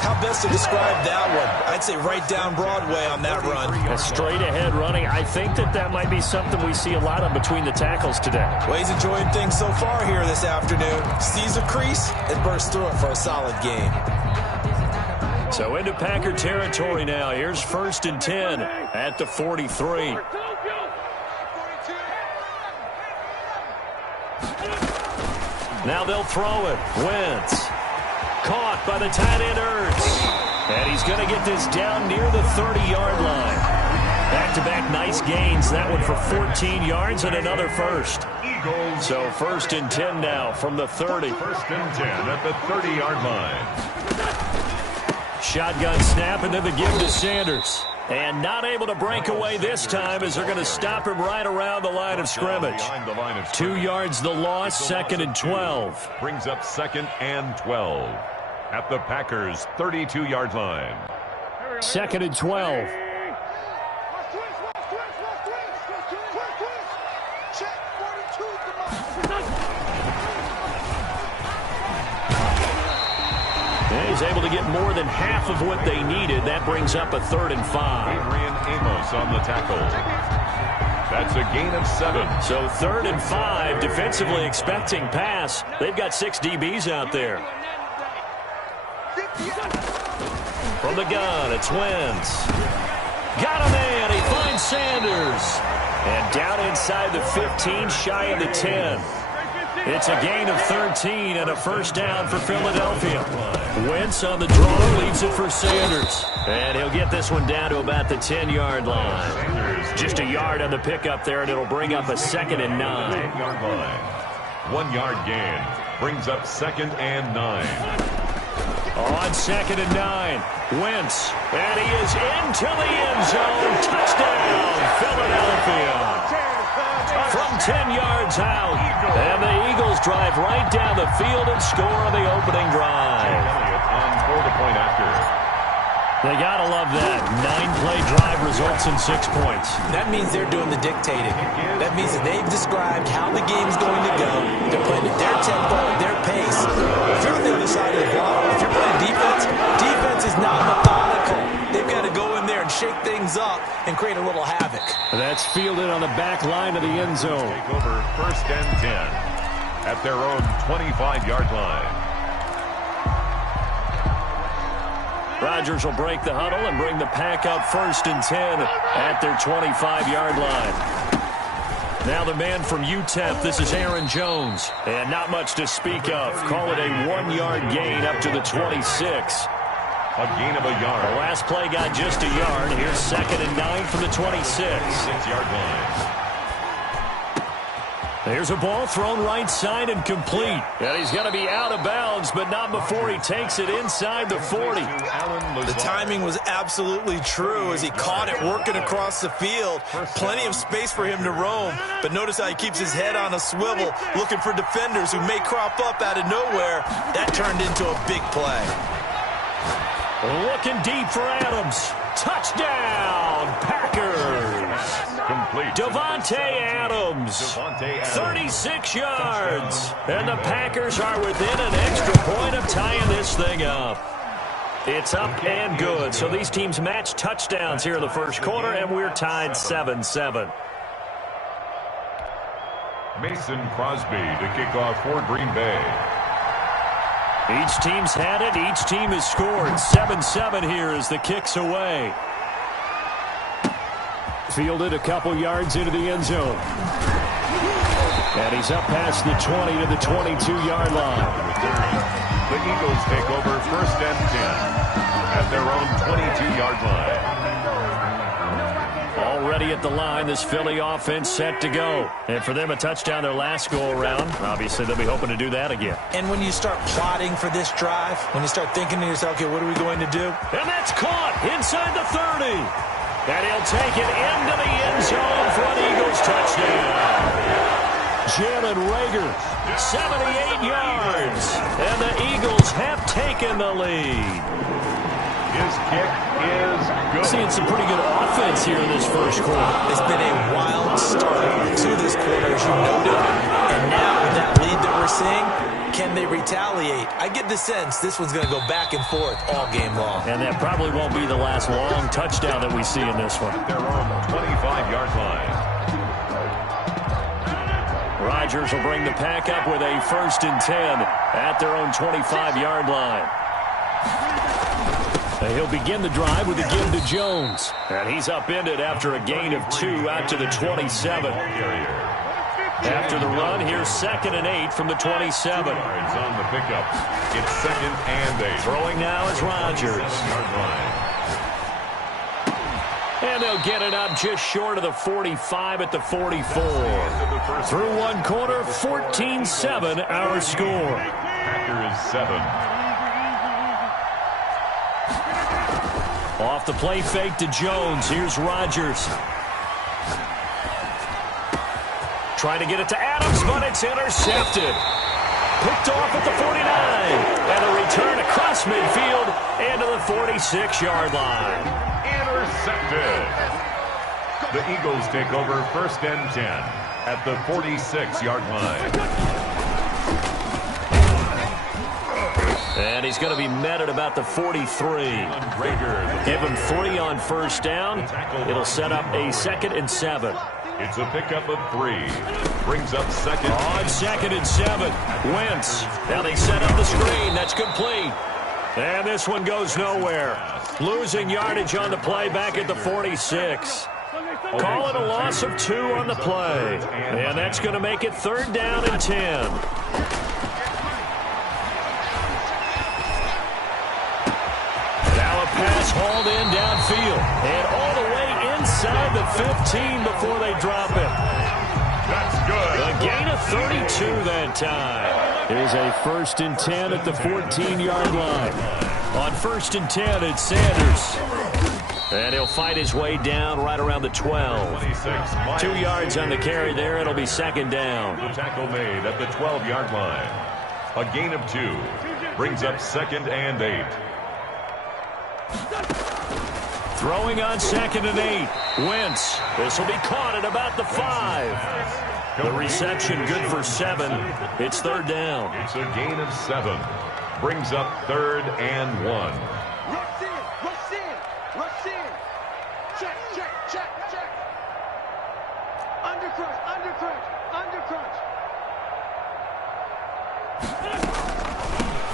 How best to describe that one? I'd say right down Broadway on that run. A straight ahead running. I think that might be something we see a lot of between the tackles today. Well, he's enjoying things so far here this afternoon. Sees a crease and bursts through it for a solid game. So into Packer territory now. Here's 1st and 10 at the 43. Now they'll throw it. Wentz. Caught by the tight end Ertz. And he's going to get this down near the 30-yard line. Back-to-back nice gains. That one for 14 yards and another first. So 1st and 10 now from the 30. 1st and 10 at the 30-yard line. Shotgun snap and then the give to Sanders. And not able to break away this time as they're going to stop him right around the line of scrimmage. 2 yards the loss, 2nd and 12. Brings up 2nd and 12 at the Packers' 32-yard line. 2nd and 12. He's able to get more than half of what they needed. That brings up a 3rd and 5. Adrian Amos on the tackle. That's a gain of 7. So 3rd and 5, defensively expecting pass. They've got 6 DBs out there. From the gun, it's Wentz. Got a man. He finds Sanders. And down inside the 15, shy of the 10. It's a gain of 13 and a first down for Philadelphia. Wentz on the draw, leaves it for Sanders. And he'll get this one down to about the 10-yard line. Just a yard on the pickup there, and it'll bring up a 2nd and 9. 1 yard gain brings up 2nd and 9. On 2nd and 9, Wentz. And he is into the end zone. Touchdown, Philadelphia. From 10 yards out. And the Eagles drive right down the field and score on the opening drive. On for the point after. They got to love that. 9-play drive results in 6 points. That means they're doing the dictating. That means that they've described how the game's going to go. They're playing at their tempo, their pace. If you're on the other side of the ball, if you're playing defense, defense is not methodical. They've got to go in there and shake things up and create a little havoc. That's fielded on the back line of the end zone. Take over 1st and 10 at their own 25-yard line. Rodgers will break the huddle and bring the pack up 1st and 10 at their 25-yard line. Now the man from UTEP, this is Aaron Jones. And not much to speak of. Call it a 1-yard gain up to the 26. A gain of a yard. The last play got just a yard. Here's 2nd and 9 from the 26. 6-yard line. There's a ball thrown right side and complete. And he's going to be out of bounds, but not before he takes it inside the 40. The timing was absolutely true as he caught it working across the field. Plenty of space for him to roam, but notice how he keeps his head on a swivel, looking for defenders who may crop up out of nowhere. That turned into a big play. Looking deep for Adams. Touchdown, Packers. Complete. Devontae Adams. 36 yards. And the Packers are within an extra point of tying this thing up. It's up and good. So these teams match touchdowns here in the first quarter, and we're tied 7-7. Mason Crosby to kick off for Green Bay. Each team's had it. Each team has scored. 7-7 here as the kick's away. Fielded a couple yards into the end zone. And he's up past the 20 to the 22-yard line. The Eagles take over 1st and 10 at their own 22-yard line. Already at the line, this Philly offense set to go. And for them, a touchdown their last go-around. Obviously, they'll be hoping to do that again. And when you start plotting for this drive, when you start thinking to yourself, okay, what are we going to do? And that's caught inside the 30. And he'll take it into the end zone for an Eagles touchdown. Jalen Reagor, 78 yards. And the Eagles have taken the lead. His kick is good. Seeing some pretty good offense here in this first quarter. It's been a wild start to this quarter, as you noted. And now with that lead that we're seeing, can they retaliate? I get the sense this one's going to go back and forth all game long. And that probably won't be the last long touchdown that we see in this one. Their own 25-yard line. Rodgers will bring the pack up with a 1st and 10 at their own 25-yard line. He'll begin the drive with a give to Jones. And he's upended after a gain of 2 out to the 27. After the run, here's 2nd and 8 from the 27. Yards on the pickup. It's 2nd and 8. Throwing now is Rodgers. And they'll get it up just short of the 45 at the 44. Through one quarter, 14-7 our score. Packers 7. Off the play fake to Jones. Here's Rodgers. Trying to get it to Adams, but it's intercepted. Picked off at the 49. And a return across midfield and to the 46-yard line. Intercepted. The Eagles take over 1st and 10 at the 46-yard line. And he's going to be met at about the 43. Give him 3 on 1st down. It'll set up a 2nd and 7. It's a pickup of 3. Brings up 2nd. On 2nd and 7. Wentz. Now they set up the screen. That's complete. And this one goes nowhere. Losing yardage on the play back at the 46. Call it a loss of 2 on the play. And that's going to make it 3rd down and 10. Pass hauled in downfield and all the way inside the 15 before they drop it. That's good. A gain of 32 that time. Here's a 1st and 10 at the 14-yard line. On 1st and 10, it's Sanders. And he'll fight his way down right around the 12. 2 yards on the carry there. It'll be 2nd down. The tackle made at the 12-yard line. A gain of 2. Brings up 2nd and 8. Throwing on 2nd and 8. Wentz. This will be caught at about the 5. The reception good for 7. It's 3rd down. It's a gain of 7. Brings up 3rd and 1. Rush in, rush in, rush in. Check, check, check, check. Under crunch, under crunch, under crunch.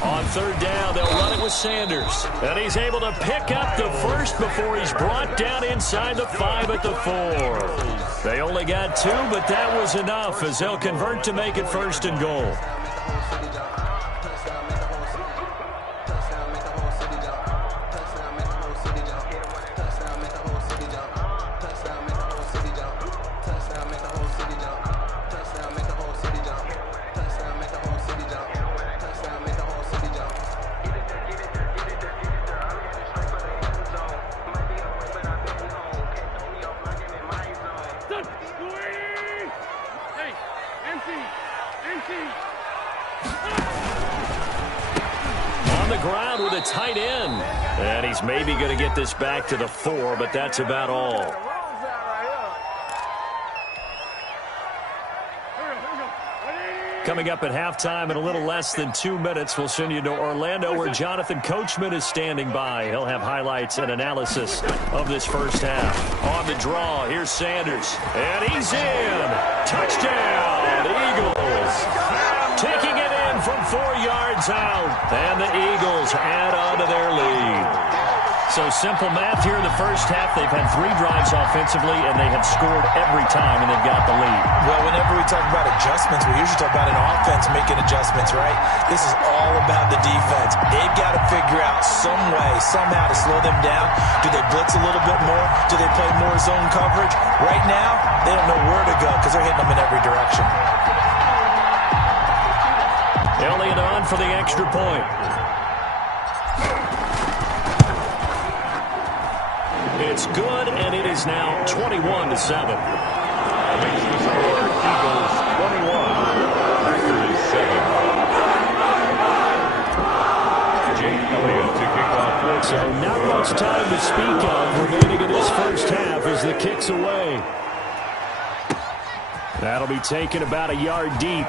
On 3rd down, they'll run it with Sanders. And he's able to pick up the 1st before he's brought down inside the 5 at the 4. They only got 2, but that was enough as they'll convert to make it 1st and goal. On the ground with a tight end. And he's maybe going to get this back to the 4, but that's about all. Coming up at halftime in a little less than 2 minutes, we'll send you to Orlando where Jonathan Coachman is standing by. He'll have highlights and analysis of this first half. On the draw, here's Sanders. And he's in. Touchdown, Eagles. Taking it in from 4 yards out. And the Eagles add on to their lead. So simple math here in the first half. They've had 3 drives offensively, and they have scored every time, and they've got the lead. Well, whenever we talk about adjustments, we usually talk about an offense making adjustments, right? This is all about the defense. They've got to figure out some way, somehow to slow them down. Do they blitz a little bit more? Do they play more zone coverage? Right now, they don't know where to go because they're hitting them in every direction. Elliott on for the extra point. It's good, and it is now 21-7. Makes the score Eagles 21, Packers 7. Jake Elliott to kick off. So not much time to speak of remaining in this first half as the kick's away. That'll be taken about a yard deep.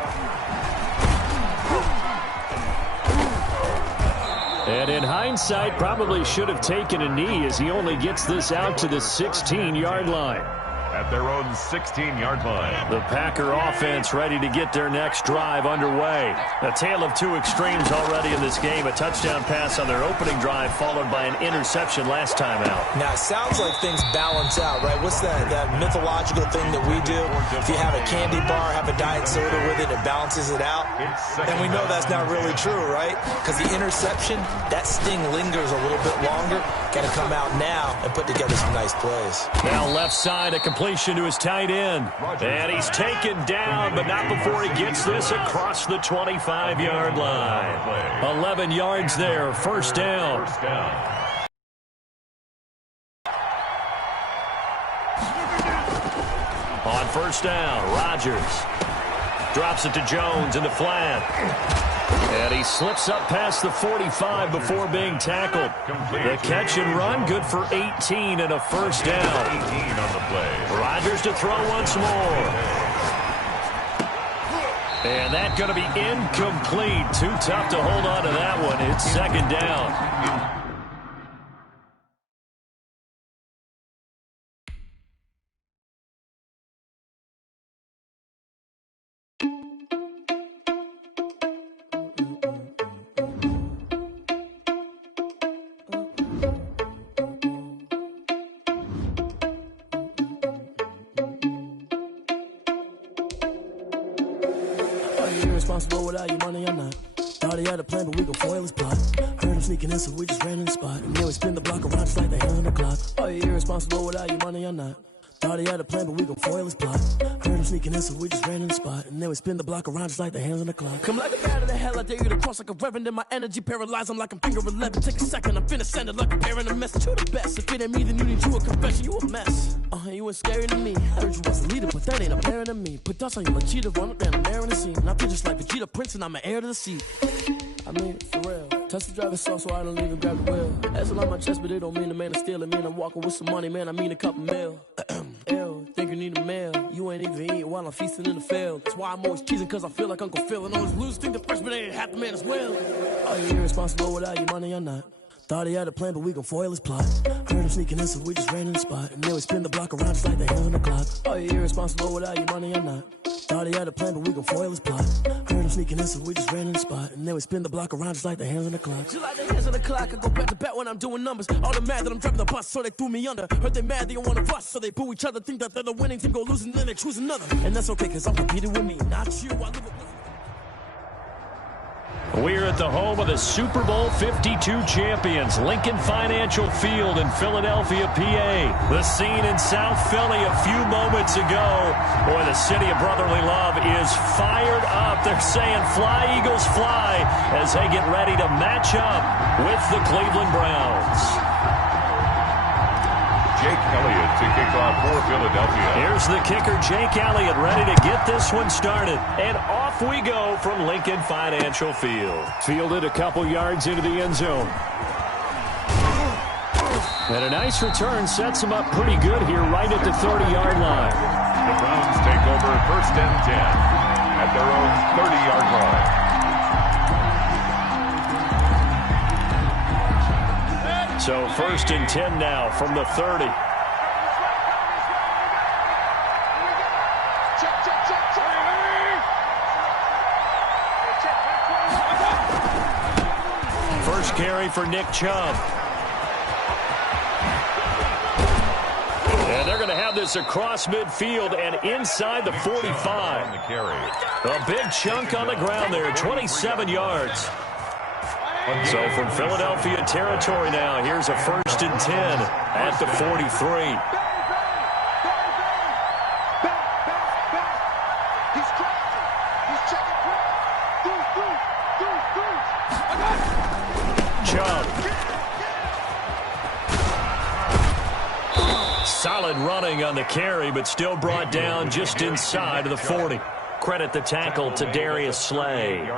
And in hindsight, probably should have taken a knee as he only gets this out to the 16-yard line. At their own 16-yard line. The Packer offense ready to get their next drive underway. A tale of 2 extremes already in this game. A touchdown pass on their opening drive followed by an interception last time out. Now, it sounds like things balance out, right? What's that mythological thing that we do? If you have a candy bar, have a diet soda with it, it balances it out. And we know that's not really true, right? Because the interception, that sting lingers a little bit longer. Got to come out now and put together some nice plays. Now left side, a completion to his tight end. And he's taken down, but not before he gets this across the 25-yard line. 11 yards there, first down. On first down, Rodgers. Drops it to Jones in the flat. And he slips up past the 45 before being tackled. The catch and run, good for 18 and a first down. 18 on the play. Rodgers to throw once more. And that's going to be incomplete. Too tough to hold on to that one. It's second down. Irresponsible without your money or not. Thought he had a plan, but we gon' foil his plot. Heard him sneaking in, so we just ran in the spot. And then we spin the block around just like the hands on the clock. Are you irresponsible without your money or not? Thought he had a plan, but we gon' foil his plot. Heard him sneaking in, so we just ran in the spot. And then we spin the block around just like the hands on the clock. Come like a bat of the hell, I dare you to cross like a reverend. And my energy paralyzed, I'm like I'm finger 11. Take a second, I'm finna send it like a parent a message. You the best, if it ain't me, then you need you a confession. You a mess, you ain't scary to me. Heard you was a leader, but that ain't apparent to me. Put dust on you like cheetah, run up down the air in the scene. And I feel just like Vegeta Prince, and I'm an heir to the seat. I mean, for real. Touch the driver's soft so I don't even grab the wheel. That's on my chest, but it don't mean the man is stealing. Man, I'm walking with some money, man, I mean a couple mil. Ew, think you need a meal. You ain't even eating while I'm feasting in the field. That's why I'm always cheesing, cause I feel like Uncle Phil. And all those losers think the freshman ain't half the man as well. Are you irresponsible without your money or not? Thought he had a plan, but we gon' foil his plot. Heard him sneaking in, so we just ran in the spot. And then we spin the block around just like the hands on the clock. Are you irresponsible without your money or not? Thought he had a plan, but we gon' foil his plot. Heard him sneaking in, so we just ran in the spot. And then we spin the block around just like the hands on the clock. Just like the hands on the clock, I go back to back when I'm doing numbers. All the mad that I'm driving the bus, so they threw me under. Heard they mad, they don't wanna bust, so they boo each other. Think that they're the winning team, go losing, then they choose another. And that's okay, cause I'm competing with me, not you. I live with We're at the home of the Super Bowl 52 champions, Lincoln Financial Field in Philadelphia, PA. The scene in South Philly a few moments ago. Boy, the city of brotherly love is fired up. They're saying, fly, Eagles, fly, as they get ready to match up with the Cleveland Browns. Jake Elliott to kick off for Philadelphia. Here's the kicker, Jake Elliott, ready to get this one started. And off we go from Lincoln Financial Field. Fielded a couple yards into the end zone. And a nice return sets him up pretty good here right at the 30-yard line. The Browns take over first and 10 at their own 30-yard line. So first and 10 now from the 30. First carry for Nick Chubb. And they're going to have this across midfield and inside the 45. A big chunk on the ground there, 27 yards. So from Philadelphia territory now, here's a first and 10 at the 43. Chubb. Solid running on the carry, but still brought down just inside of the 40. Credit the tackle to Darius Slay.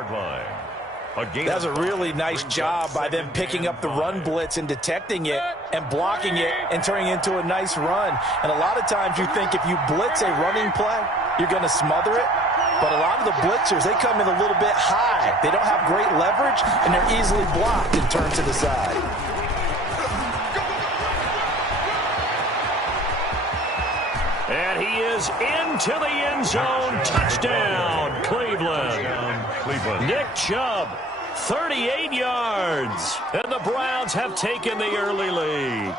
That's a really nice job by them picking up the run blitz and detecting it and blocking it and turning it into a nice run. And a lot of times you think if you blitz a running play, you're going to smother it. But a lot of the blitzers, they come in a little bit high. They don't have great leverage, and they're easily blocked and turned to the side. And he is into the end zone. Touchdown, Cleveland. Nick Chubb, 38 yards. And the Browns have taken the early lead.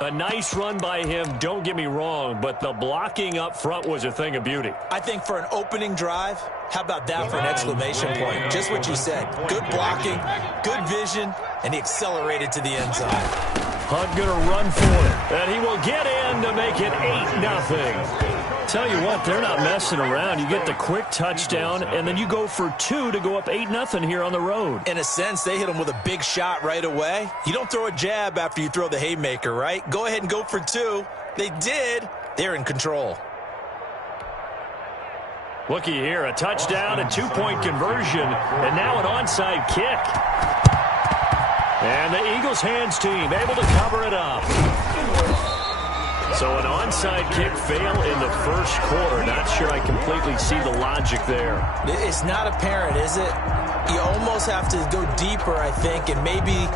A nice run by him, don't get me wrong, but the blocking up front was a thing of beauty. I think for an opening drive, how about that for an exclamation point? Just what you said. Good blocking, good vision, and he accelerated to the end zone. Hunt going to run for it, and he will get in to make it 8-0. Tell you what, they're not messing around. You get the quick touchdown, and then you go for 2 to go up 8-0 here on the road. In a sense, they hit him with a big shot right away. You don't throw a jab after you throw the haymaker, right? Go ahead and go for 2. They did. They're in control. Looky here, a touchdown, a two-point conversion, and now an onside kick. And the Eagles hands team able to cover it up. So an onside kick fail in the first quarter. Not sure I completely see the logic there. It's not apparent, is it? You almost have to go deeper, I think, and maybe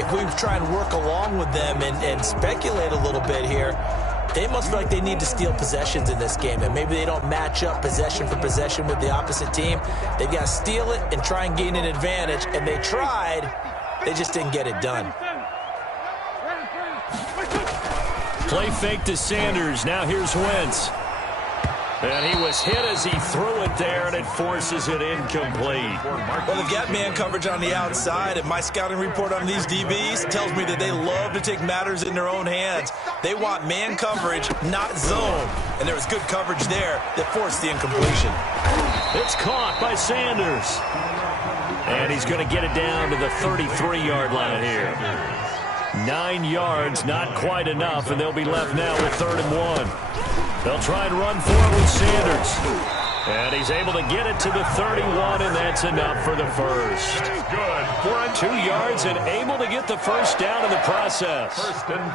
if we try and work along with them and speculate a little bit here, they must feel like they need to steal possessions in this game, and maybe they don't match up possession for possession with the opposite team. They've got to steal it and try and gain an advantage, and they tried. They just didn't get it done. Play fake to Sanders. Now here's Wentz. And he was hit as he threw it there, and it forces it incomplete. Well, they've got man coverage on the outside, and my scouting report on these DBs tells me that they love to take matters in their own hands. They want man coverage, not zone. And there was good coverage there that forced the incompletion. It's caught by Sanders. And he's going to get it down to the 33-yard line here. 9 yards, not quite enough, and they'll be left now with 3rd and 1. They'll try and run forward with Sanders. And he's able to get it to the 31, and that's enough for the first. Good for a 2 yards and able to get the first down in the process.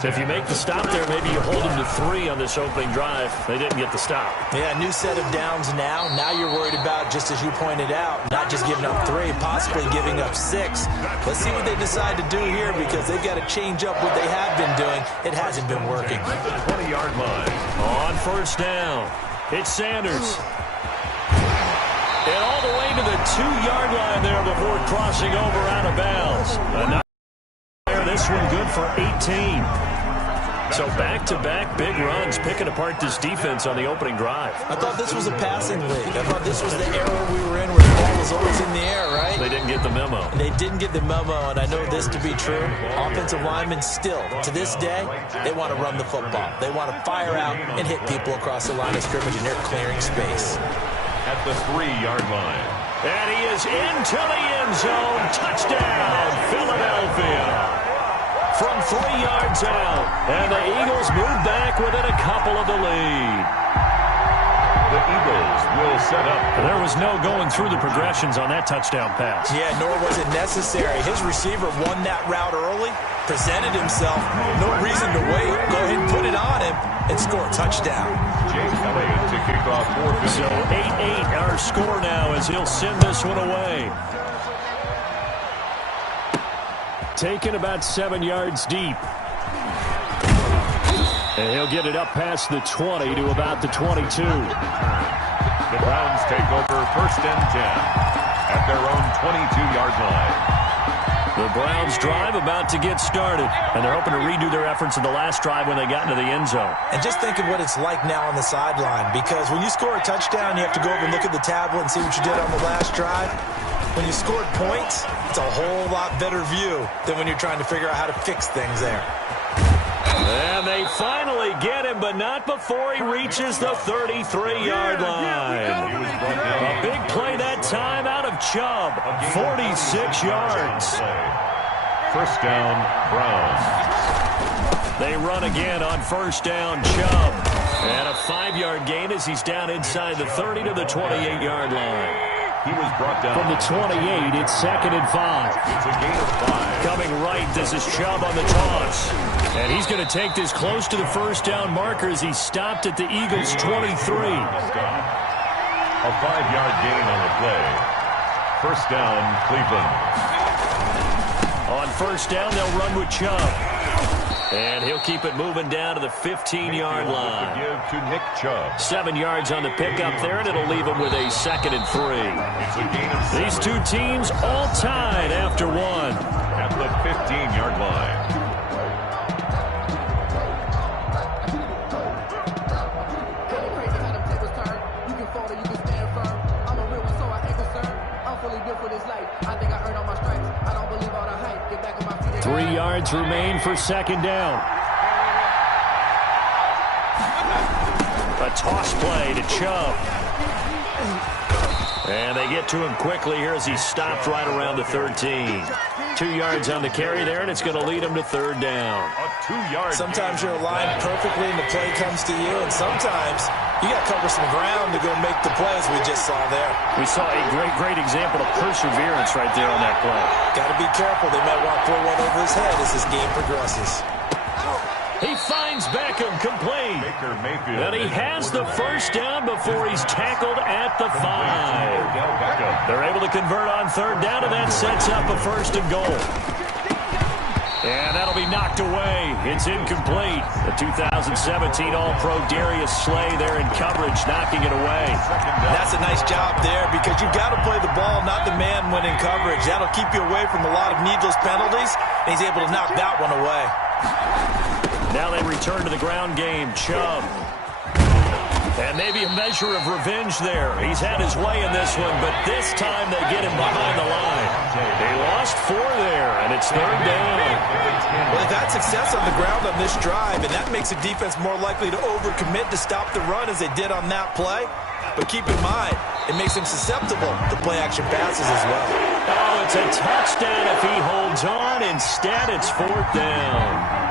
If you make the stop there, maybe you hold them to 3 on this opening drive. They didn't get the stop. Yeah, new set of downs now. Now you're worried about, just as you pointed out, not just giving up 3, possibly giving up 6. Let's see what they decide to do here, because they've got to change up what they have been doing. It hasn't been working. 20-yard line. On first down, it's Sanders. And all the way to the 2-yard line there before crossing over out of bounds. This one good for 18. So back-to-back big runs, picking apart this defense on the opening drive. I thought this was a passing league. I thought this was the era we were in where the ball was always in the air, right? They didn't get the memo. And they didn't get the memo, and I know this to be true. Offensive linemen still, to this day, they want to run the football. They want to fire out and hit people across the line of scrimmage, and they're clearing space. At the 3-yard line. And he is into the end zone. Touchdown, Philadelphia. From 3 yards out. And the Eagles move back within a couple of the lead. The Eagles will set up. There was no going through the progressions on that touchdown pass. Yeah, nor was it necessary. His receiver won that route early, presented himself. No reason to wait. Go ahead and put it on him and score a touchdown. Jay Kelly to kick off 4-50. So 8-8 our score now as he'll send this one away. Taken about 7 yards deep. And he'll get it up past the 20 to about the 22. The Browns take over 1st and 10 at their own 22-yard line. The Browns drive about to get started, and they're hoping to redo their efforts in the last drive when they got into the end zone. And just think of what it's like now on the sideline, because when you score a touchdown, you have to go over and look at the tablet and see what you did on the last drive. When you scored points, it's a whole lot better view than when you're trying to figure out how to fix things there. And they finally get him, but not before he reaches the 33-yard line. A big play that time out of Chubb, 46 yards. 1st down, Browns. They run again on 1st down, Chubb. And a 5-yard gain as he's down inside the 30 to the 28-yard line. He was brought down. From the 28, it's 2nd and 5. It's a gain of 5. Coming right, this is Chubb on the toss. And he's going to take this close to the 1st down marker as he stopped at the Eagles' 23. A 5-yard gain on the play. 1st down, Cleveland. On 1st down, they'll run with Chubb. And he'll keep it moving down to the 15-yard line. To give to Nick Chubb. 7 yards on the pickup there, and it'll leave him with a 2nd and 3. It's a gain of 7. These two teams all tied after 1. At the 15-yard line. Three yards remain for 2nd down. A toss play to Chubb. And they get to him quickly here as he stopped right around the 13. 2 yards on the carry there, and it's going to lead him to 3rd down. A 2-yard Sometimes you're aligned perfectly and the play comes to you, and sometimes You got to cover some ground to go make the plays we just saw there. We saw a great example of perseverance right there on that play. Got to be careful. They might want to throw one over his head as this game progresses. He finds Beckham complete. Baker Mayfield. And he has the first down before he's tackled at the 5. They're able to convert on third down, and that sets up a first and goal. And that'll be knocked away. It's incomplete. The 2017 All-Pro Darius Slay there in coverage, knocking it away. That's a nice job there because you've got to play the ball, not the man when in coverage. That'll keep you away from a lot of needless penalties, and he's able to knock that one away. Now they return to the ground game. Chubb. And maybe a measure of revenge there. He's had his way in this one, but this time they get him behind the line. They lost 4 there, and it's third down. Well, they've had success on the ground on this drive, and that makes a defense more likely to overcommit to stop the run as they did on that play. But keep in mind, it makes them susceptible to play-action passes as well. Oh, it's a touchdown if he holds on. Instead, it's fourth down.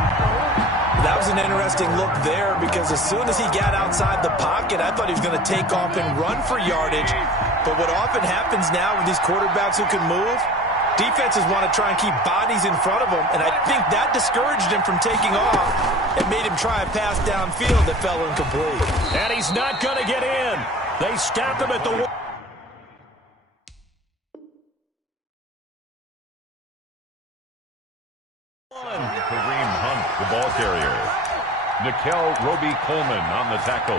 That was an interesting look there because as soon as he got outside the pocket, I thought he was going to take off and run for yardage. But what often happens now with these quarterbacks who can move, defenses want to try and keep bodies in front of them, and I think that discouraged him from taking off and made him try a pass downfield that fell incomplete. And he's not going to get in. They stop him at the 1. Kareem Hunt, the ball carrier. Nickel Roby-Coleman on the tackle.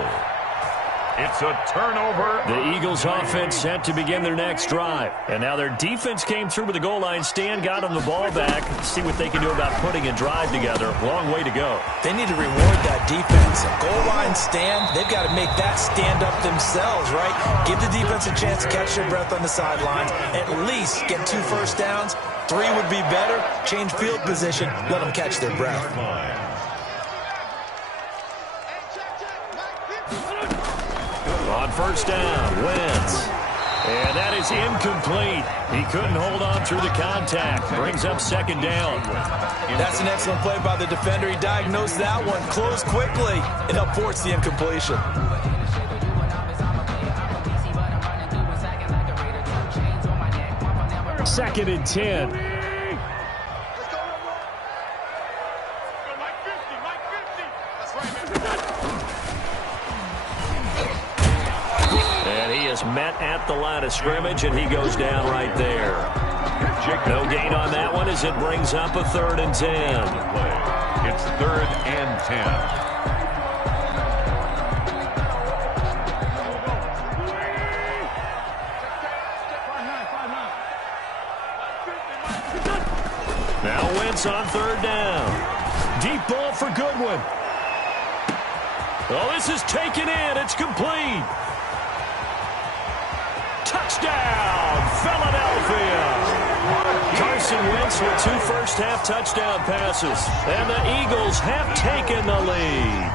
It's a turnover. The Eagles offense set to begin their next drive. And now their defense came through with the goal line stand, got them the ball back. See what they can do about putting a drive together. Long way to go. They need to reward that defense. A goal line stand, they've got to make that stand up themselves, right? Give the defense a chance to catch their breath on the sidelines. At least get 2 first downs. 3 would be better. Change field position. Let them catch their breath. On first down, Wentz. And that is incomplete. He couldn't hold on through the contact. Brings up second down. That's an excellent play by the defender. He diagnosed that one, closed quickly, and helped force the incompletion. Second and 10. And he is met at the line of scrimmage, and he goes down right there. No gain on that one as it brings up a third and 10. It's third and 10. Now Wentz on third down. Deep ball for Goodwin. Oh, this is taken in. It's complete. Touchdown, Philadelphia. Carson Wentz with 2 first-half touchdown passes. And the Eagles have taken the lead.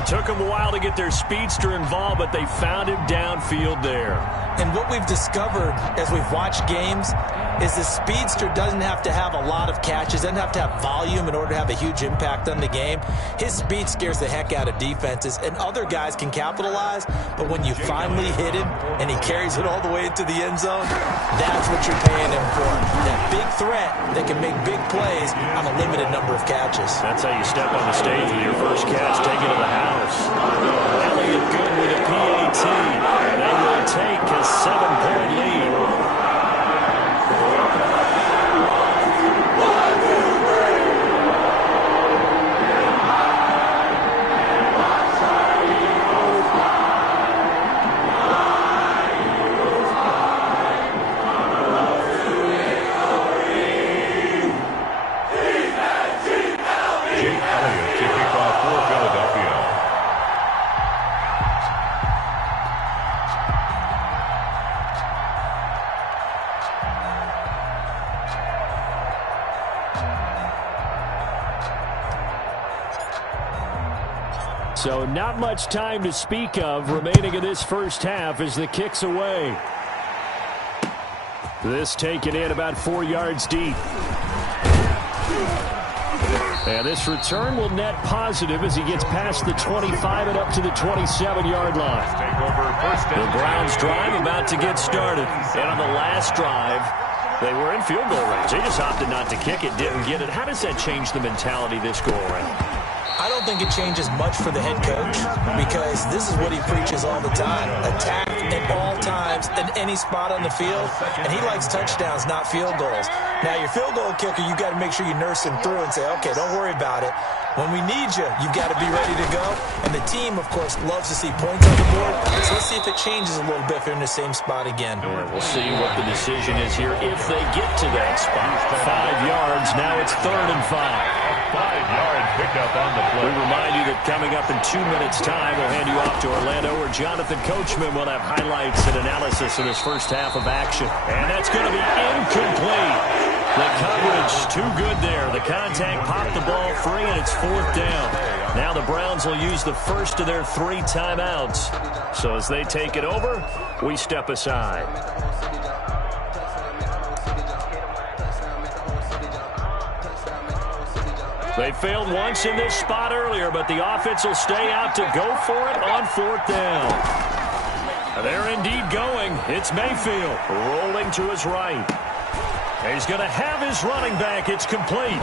It took them a while to get their speedster involved, but they found him downfield there. And what we've discovered as we've watched games is the speedster doesn't have to have a lot of catches, doesn't have to have volume in order to have a huge impact on the game. His speed scares the heck out of defenses, and other guys can capitalize, but when you finally hit him and he carries it all the way into the end zone, that's what you're paying him for. That big threat that can make big plays on a limited number of catches. That's how you step on the stage with your first catch, take it to the house. Elliott good with a PAT, and they will take a 7-point lead. So not much time to speak of remaining in this first half as the kick's away. This taken in about 4 yards deep. And this return will net positive as he gets past the 25 and up to the 27-yard line. The Browns drive about to get started. And on the last drive, they were in field goal range. They just opted not to kick it, didn't get it. How does that change the mentality this go around? I don't think it changes much for the head coach because this is what he preaches all the time. Attack at all times in any spot on the field, and he likes touchdowns, not field goals. Now, your field goal kicker, you've got to make sure you nurse him through and say, okay, don't worry about it. When we need you, you've got to be ready to go. And the team, of course, loves to see points on the board. So let's see if it changes a little bit if they're in the same spot again. Yeah, we'll see what the decision is here if they get to that spot. 5 yards, now it's 3rd and 5. 5-yard pickup on the play. We remind you that coming up in 2 minutes' time, we'll hand you off to Orlando, where Jonathan Coachman will have highlights and analysis of this first half of action. And that's going to be incomplete. The coverage too good there. The contact popped the ball free, and it's 4th down. Now the Browns will use the first of their 3 timeouts. So as they take it over, we step aside. They failed once in this spot earlier, but the offense will stay out to go for it on 4th down. They're indeed going. It's Mayfield rolling to his right. He's going to have his running back. It's complete.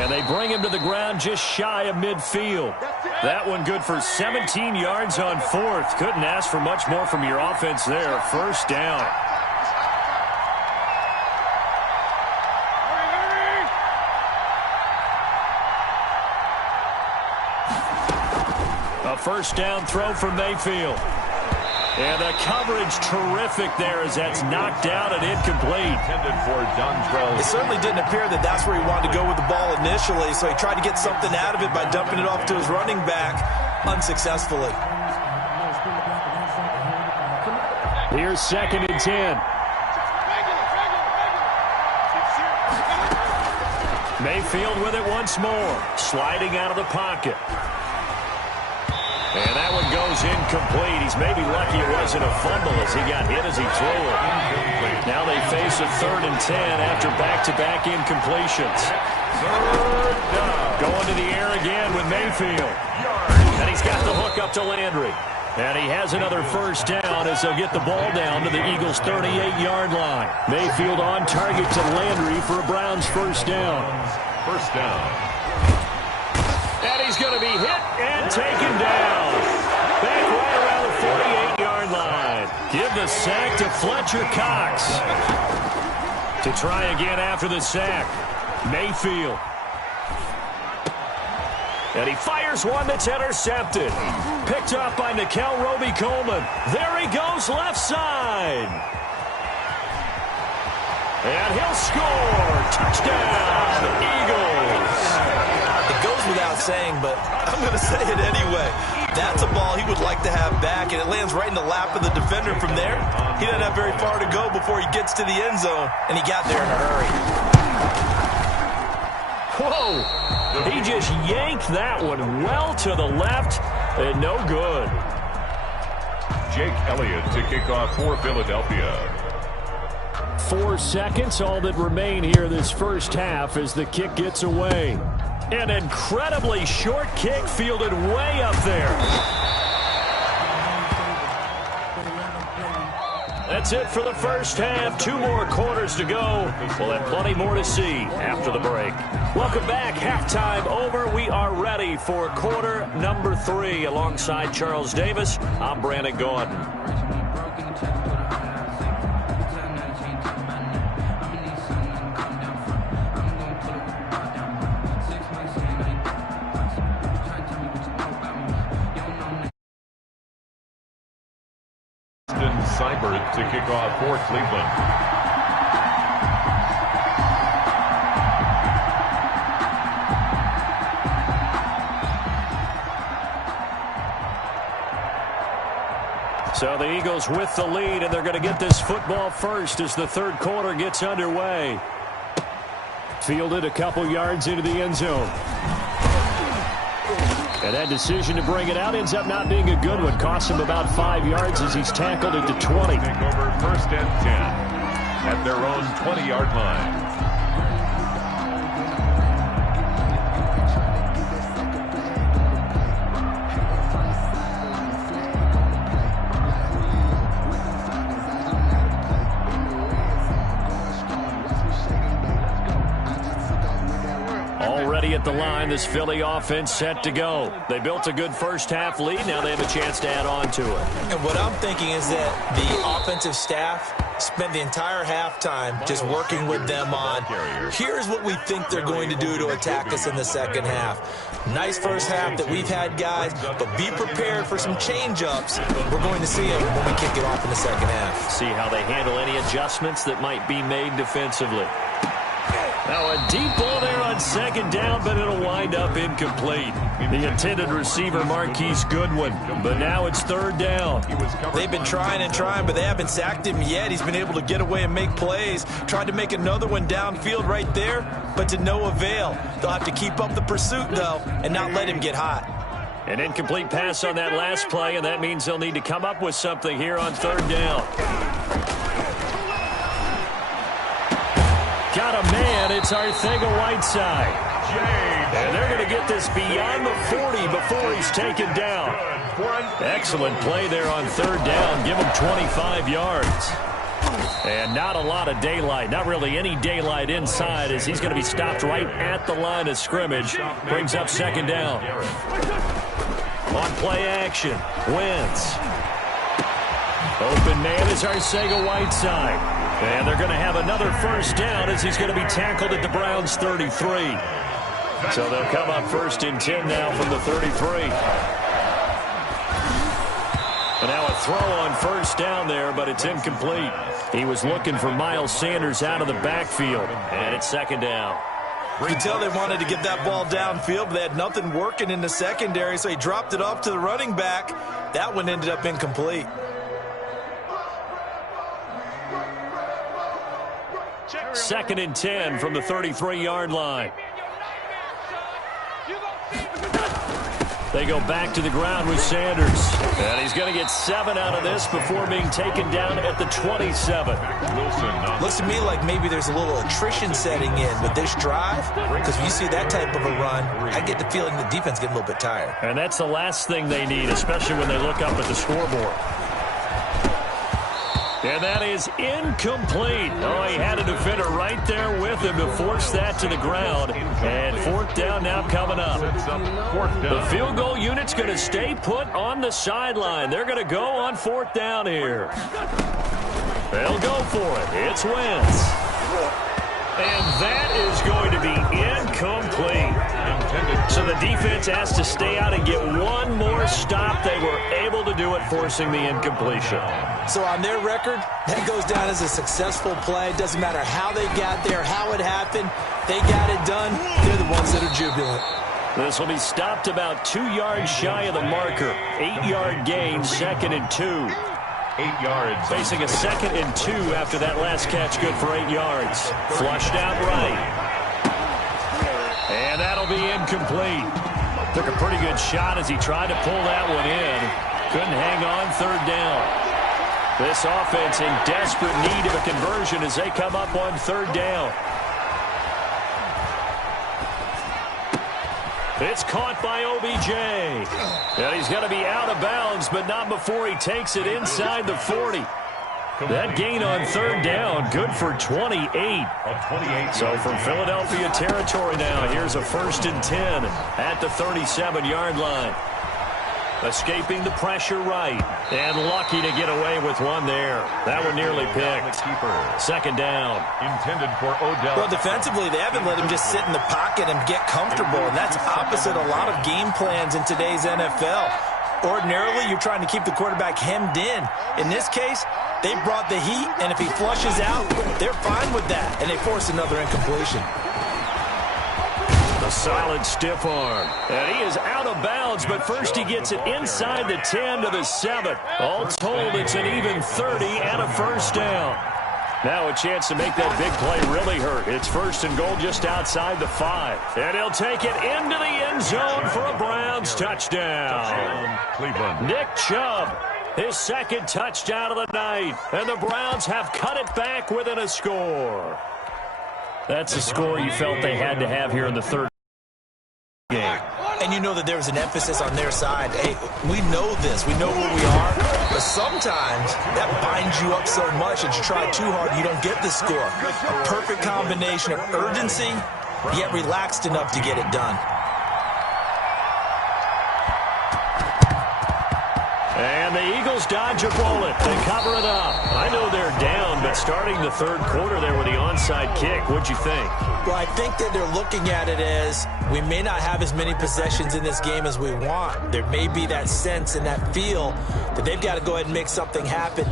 And they bring him to the ground just shy of midfield. That one good for 17 yards on 4th. Couldn't ask for much more from your offense there. 1st down. A 1st down throw for Mayfield. And the coverage terrific there as that's knocked down and incomplete. Intended for Dontrell. It certainly didn't appear that that's where he wanted to go with the ball initially, so he tried to get something out of it by dumping it off to his running back unsuccessfully. Here's 2nd and 10. Mayfield with it once more, sliding out of the pocket. And that one goes incomplete. He's maybe lucky it wasn't a fumble as he got hit as he threw it. Now they face a 3rd and 10 after back-to-back incompletions. Going to the air again with Mayfield. And he's got the hook up to Landry. And he has another 1st down as they'll get the ball down to the Eagles' 38-yard line. Mayfield on target to Landry for a Browns 1st down. 1st down. And he's going to be hit and taken down. Back right around the 48-yard line. Give the sack to Fletcher Cox. To try again after the sack. Mayfield. And he fires one that's intercepted. Picked up by Nickel Roby-Coleman. There he goes left side. And he'll score. Touchdown, Eagles. It goes without saying, but I'm going to say it anyway. That's a ball he would like to have back, and it lands right in the lap of the defender from there. He doesn't have very far to go before he gets to the end zone, and he got there in a hurry. Whoa! He just yanked that one well to the left, and no good. Jake Elliott to kick off for Philadelphia. 4 seconds, all that remain here this first half as the kick gets away. An incredibly short kick fielded way up there. That's it for the first half. 2 more quarters to go. We'll have plenty more to see after the break. Welcome back. Halftime over. We are ready for quarter number 3. Alongside Charles Davis, I'm Brandon Gordon. Seibert to kick off for Cleveland. So the Eagles with the lead, and they're going to get this football first as the 3rd quarter gets underway. Fielded a couple yards into the end zone. And that decision to bring it out ends up not being a good one. Costs him about 5 yards as he's tackled into 20. Take over 1st and 10 at their own 20-yard line. at the line. This Philly offense set to go. They built a good first-half lead. Now they have a chance to add on to it. And what I'm thinking is that the offensive staff spent the entire halftime just working with them on, here's what we think they're going to do to attack us in the second half. Nice first half that we've had, guys, but be prepared for some change-ups. We're going to see them when we kick it off in the second half. See how they handle any adjustments that might be made defensively. Now a deep ball there on second down, but it'll wind up incomplete. The intended receiver, Marquise Goodwin, but now it's third down. They've been trying and trying, but they haven't sacked him yet. He's been able to get away and make plays. Tried to make another one downfield right there, but to no avail. They'll have to keep up the pursuit, though, and not let him get hot. An incomplete pass on that last play, and that means they'll need to come up with something here on third down. Got a man. It's Arcega-Whiteside. And they're going to get this beyond the 40 before he's taken down. Excellent play there on third down. Give him 25 yards. And not a lot of daylight. Not really any daylight inside as he's going to be stopped right at the line of scrimmage. Brings up second down. On play action. Wentz. Open man is Arcega-Whiteside. And they're going to have another first down as he's going to be tackled at the Browns' 33. So they'll come up first and 10 now from the 33. And now a throw on first down there, but it's incomplete. He was looking for Miles Sanders out of the backfield, and it's second down. You can tell they wanted to get that ball downfield, but they had nothing working in the secondary, so he dropped it off to the running back. That one ended up incomplete. Second and 10 from the 33-yard line. They go back to the ground with Sanders. And he's going to get 7 out of this before being taken down at the 27. Looks to me like maybe there's a little attrition setting in with this drive, because when you see that type of a run, I get the feeling the defense getting a little bit tired. And that's the last thing they need, especially when they look up at the scoreboard. And that is incomplete. Oh, he had a defender right there with him to force that to the ground. And fourth down now coming up. The field goal unit's going to stay put on the sideline. They're going to go on fourth down here. They'll go for it. It's Wentz. And that is going to be incomplete. So the defense has to stay out and get one more stop. They were able to do it, forcing the incompletion. So on their record, that goes down as a successful play. Doesn't matter how they got there, how it happened. They got it done. They're the ones that are jubilant. This will be stopped about 2 yards shy of the marker. 8-yard gain, second and 2. 8 yards. Facing a second and 2 after that last catch, good for 8 yards. Flushed out right. And that'll be incomplete. Took a pretty good shot as he tried to pull that one in. Couldn't hang on, third down. This offense in desperate need of a conversion as they come up on third down. It's caught by OBJ. And he's going to be out of bounds, but not before he takes it inside the 40. That gain on third down, good for 28. So from Philadelphia territory now, here's a first and 10 at the 37-yard line. Escaping the pressure right. And lucky to get away with one there. That one nearly picked. Second down. Intended for Odell. Well, defensively, they haven't let him just sit in the pocket and get comfortable. And that's opposite a lot of game plans in today's NFL. Ordinarily, you're trying to keep the quarterback hemmed in. In this case, they brought the heat, and if he flushes out, they're fine with that. And they force another incompletion. A solid stiff arm. And he is out of bounds, but first he gets it inside the 10 to the 7. All told, it's an even 30 and a first down. Now a chance to make that big play really hurt. It's first and goal just outside the 5. And he'll take it into the end zone for a Browns touchdown. Cleveland. Nick Chubb, his second touchdown of the night. And the Browns have cut it back within a score. That's a score you felt they had to have here in the third game. And you know that there was an emphasis on their side. Hey, we know this. We know where we are. But sometimes that binds you up so much that you try too hard, you don't get the score. A perfect combination of urgency yet relaxed enough to get it done. And the Eagles dodge a bullet. They cover it up. I know they're down, but starting the third quarter there with the onside kick, what'd you think? Well, I think that they're looking at it as we may not have as many possessions in this game as we want. There may be that sense and that feel that they've got to go ahead and make something happen.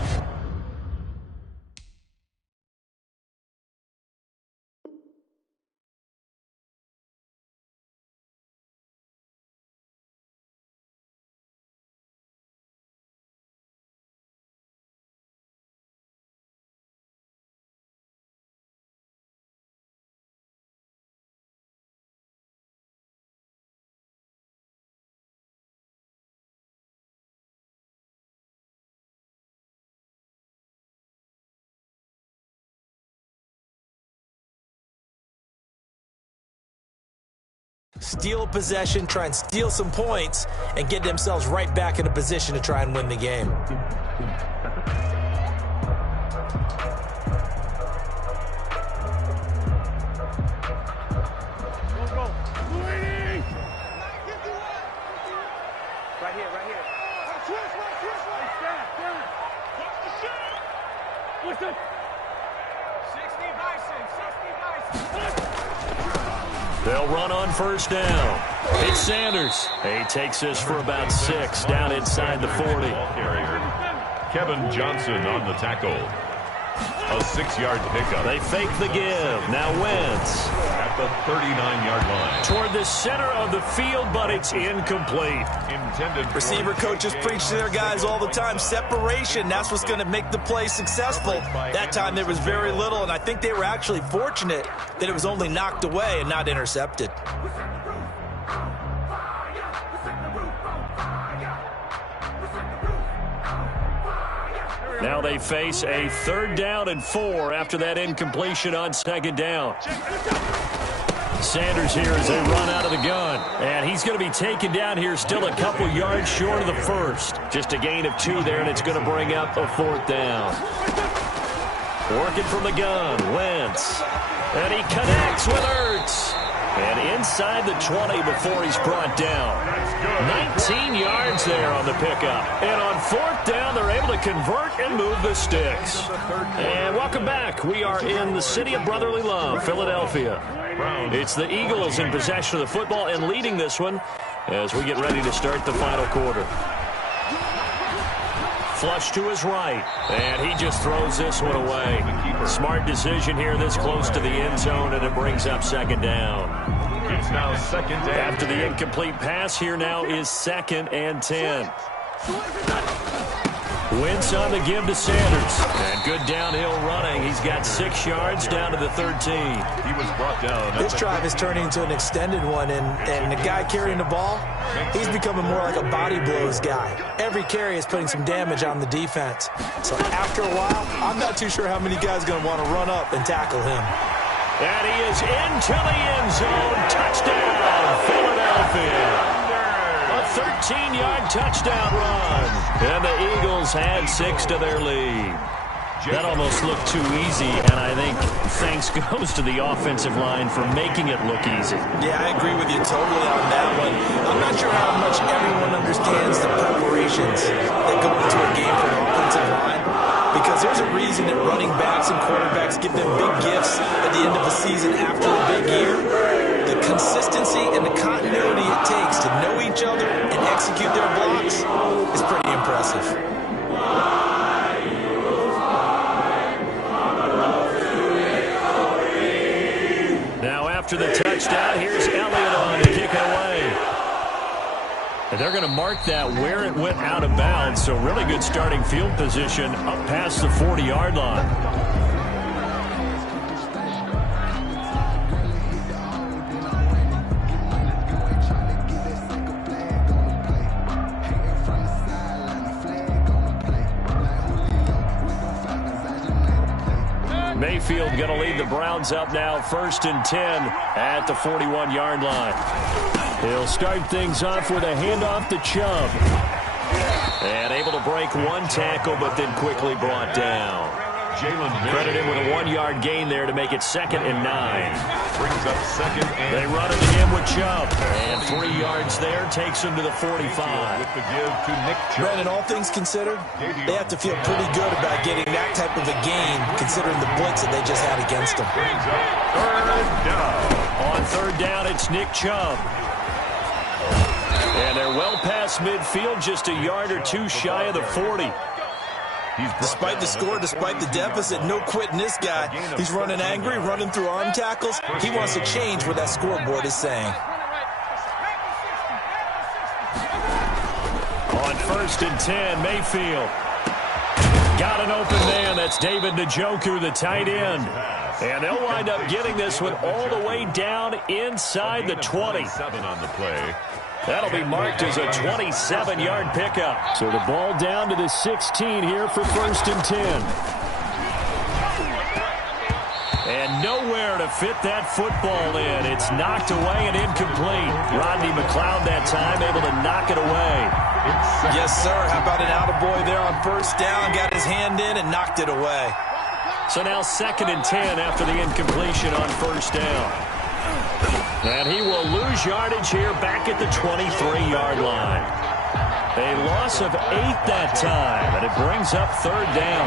Steal possession, try and steal some points, and get themselves right back in a position to try and win the game. Right here. Switch. Stand. Watch the shot. Listen. 60 Bison. They'll run on first down. It's Sanders. He takes this for about 6 down inside the 40. Ball carrier Kevin Johnson on the tackle. A 6-yard pickup. They fake the give. Now Wentz At the 39-yard line. toward the center of the field, but it's incomplete. Intended Receiver coaches preach to their guys all the time. Separation, that's what's going to make the play successful. That time there was very little, and I think they were actually fortunate that it was only knocked away and not intercepted. Now they face a 3rd down and 4 after that incompletion on 2nd down. Sanders here as they run out of the gun. And he's going to be taken down here still a couple yards short of the first. Just a gain of 2 there, and it's going to bring up a 4th down. Working from the gun, Wentz. And he connects with Ertz. And inside the 20 before he's brought down. 19 yards there on the pickup. And on 4th down, they're able to convert and move the sticks. And welcome back. We are in the city of brotherly love, Philadelphia. It's the Eagles in possession of the football and leading this one as we get ready to start the final quarter. Flush to his right, and he just throws this one away. Smart decision here this close to the end zone, and it brings up 2nd down. It's now 2nd down. After the incomplete pass, here now is 2nd and 10. Wentz on the give to Sanders. And good downhill running. He's got 6 yards down to the 13. He was brought down. This drive is turning into an extended one, and the guy carrying the ball, he's becoming more like a body blows guy. Every carry is putting some damage on the defense. So after a while, I'm not too sure how many guys are going to want to run up and tackle him. And he is into the end zone. Touchdown, Philadelphia. A 13-yard touchdown run. And the Eagles had 6 to their lead. That almost looked too easy, and I think thanks goes to the offensive line for making it look easy. Yeah, I agree with you totally on that one. I'm not sure how much everyone understands the preparations that go into a game for the offensive line, because there's a reason that running backs and quarterbacks give them big gifts at the end of the season after a big year. The consistency and the continuity it takes to know each other and execute their blocks is pretty impressive. Now after the touchdown, here's Elliott on to kick it away. And they're going to mark that where it went out of bounds, so really good starting field position up past the 40-yard line. Mayfield going to lead the Browns up now, 1st and 10 at the 41-yard line. He'll start things off with a handoff to Chubb. And able to break 1 tackle, but then quickly brought down. Credit him with a 1-yard gain there to make it 2nd and 9. Brings up 2nd and They run it again with Chubb. And 3 yards there takes him to the 45. with the give to Nick Chubb. Brandon, all things considered, they have to feel pretty good about getting that type of a gain, considering the blitz that they just had against them. Brings up 3rd down. On 3rd down, it's Nick Chubb. And they're well past midfield, just a yard or two shy of the 40. Despite the score, despite the deficit, no quitting this guy. He's running angry, running through arm tackles. He wants to change what that scoreboard is saying. On 1st and 10, Mayfield. Got an open man. That's David Njoku, the tight end. And they'll wind up getting this one all the way down inside the 20. 7 on the play. That'll be marked as a 27-yard pickup. So the ball down to the 16 here for 1st and 10. And nowhere to fit that football in. It's knocked away and incomplete. Rodney McLeod that time able to knock it away. Yes, sir. How about an attaboy there on 1st down? Got his hand in and knocked it away. So now 2nd and 10 after the incompletion on 1st down. And he will lose yardage here back at the 23-yard line. A loss of 8 that time, and it brings up 3rd down.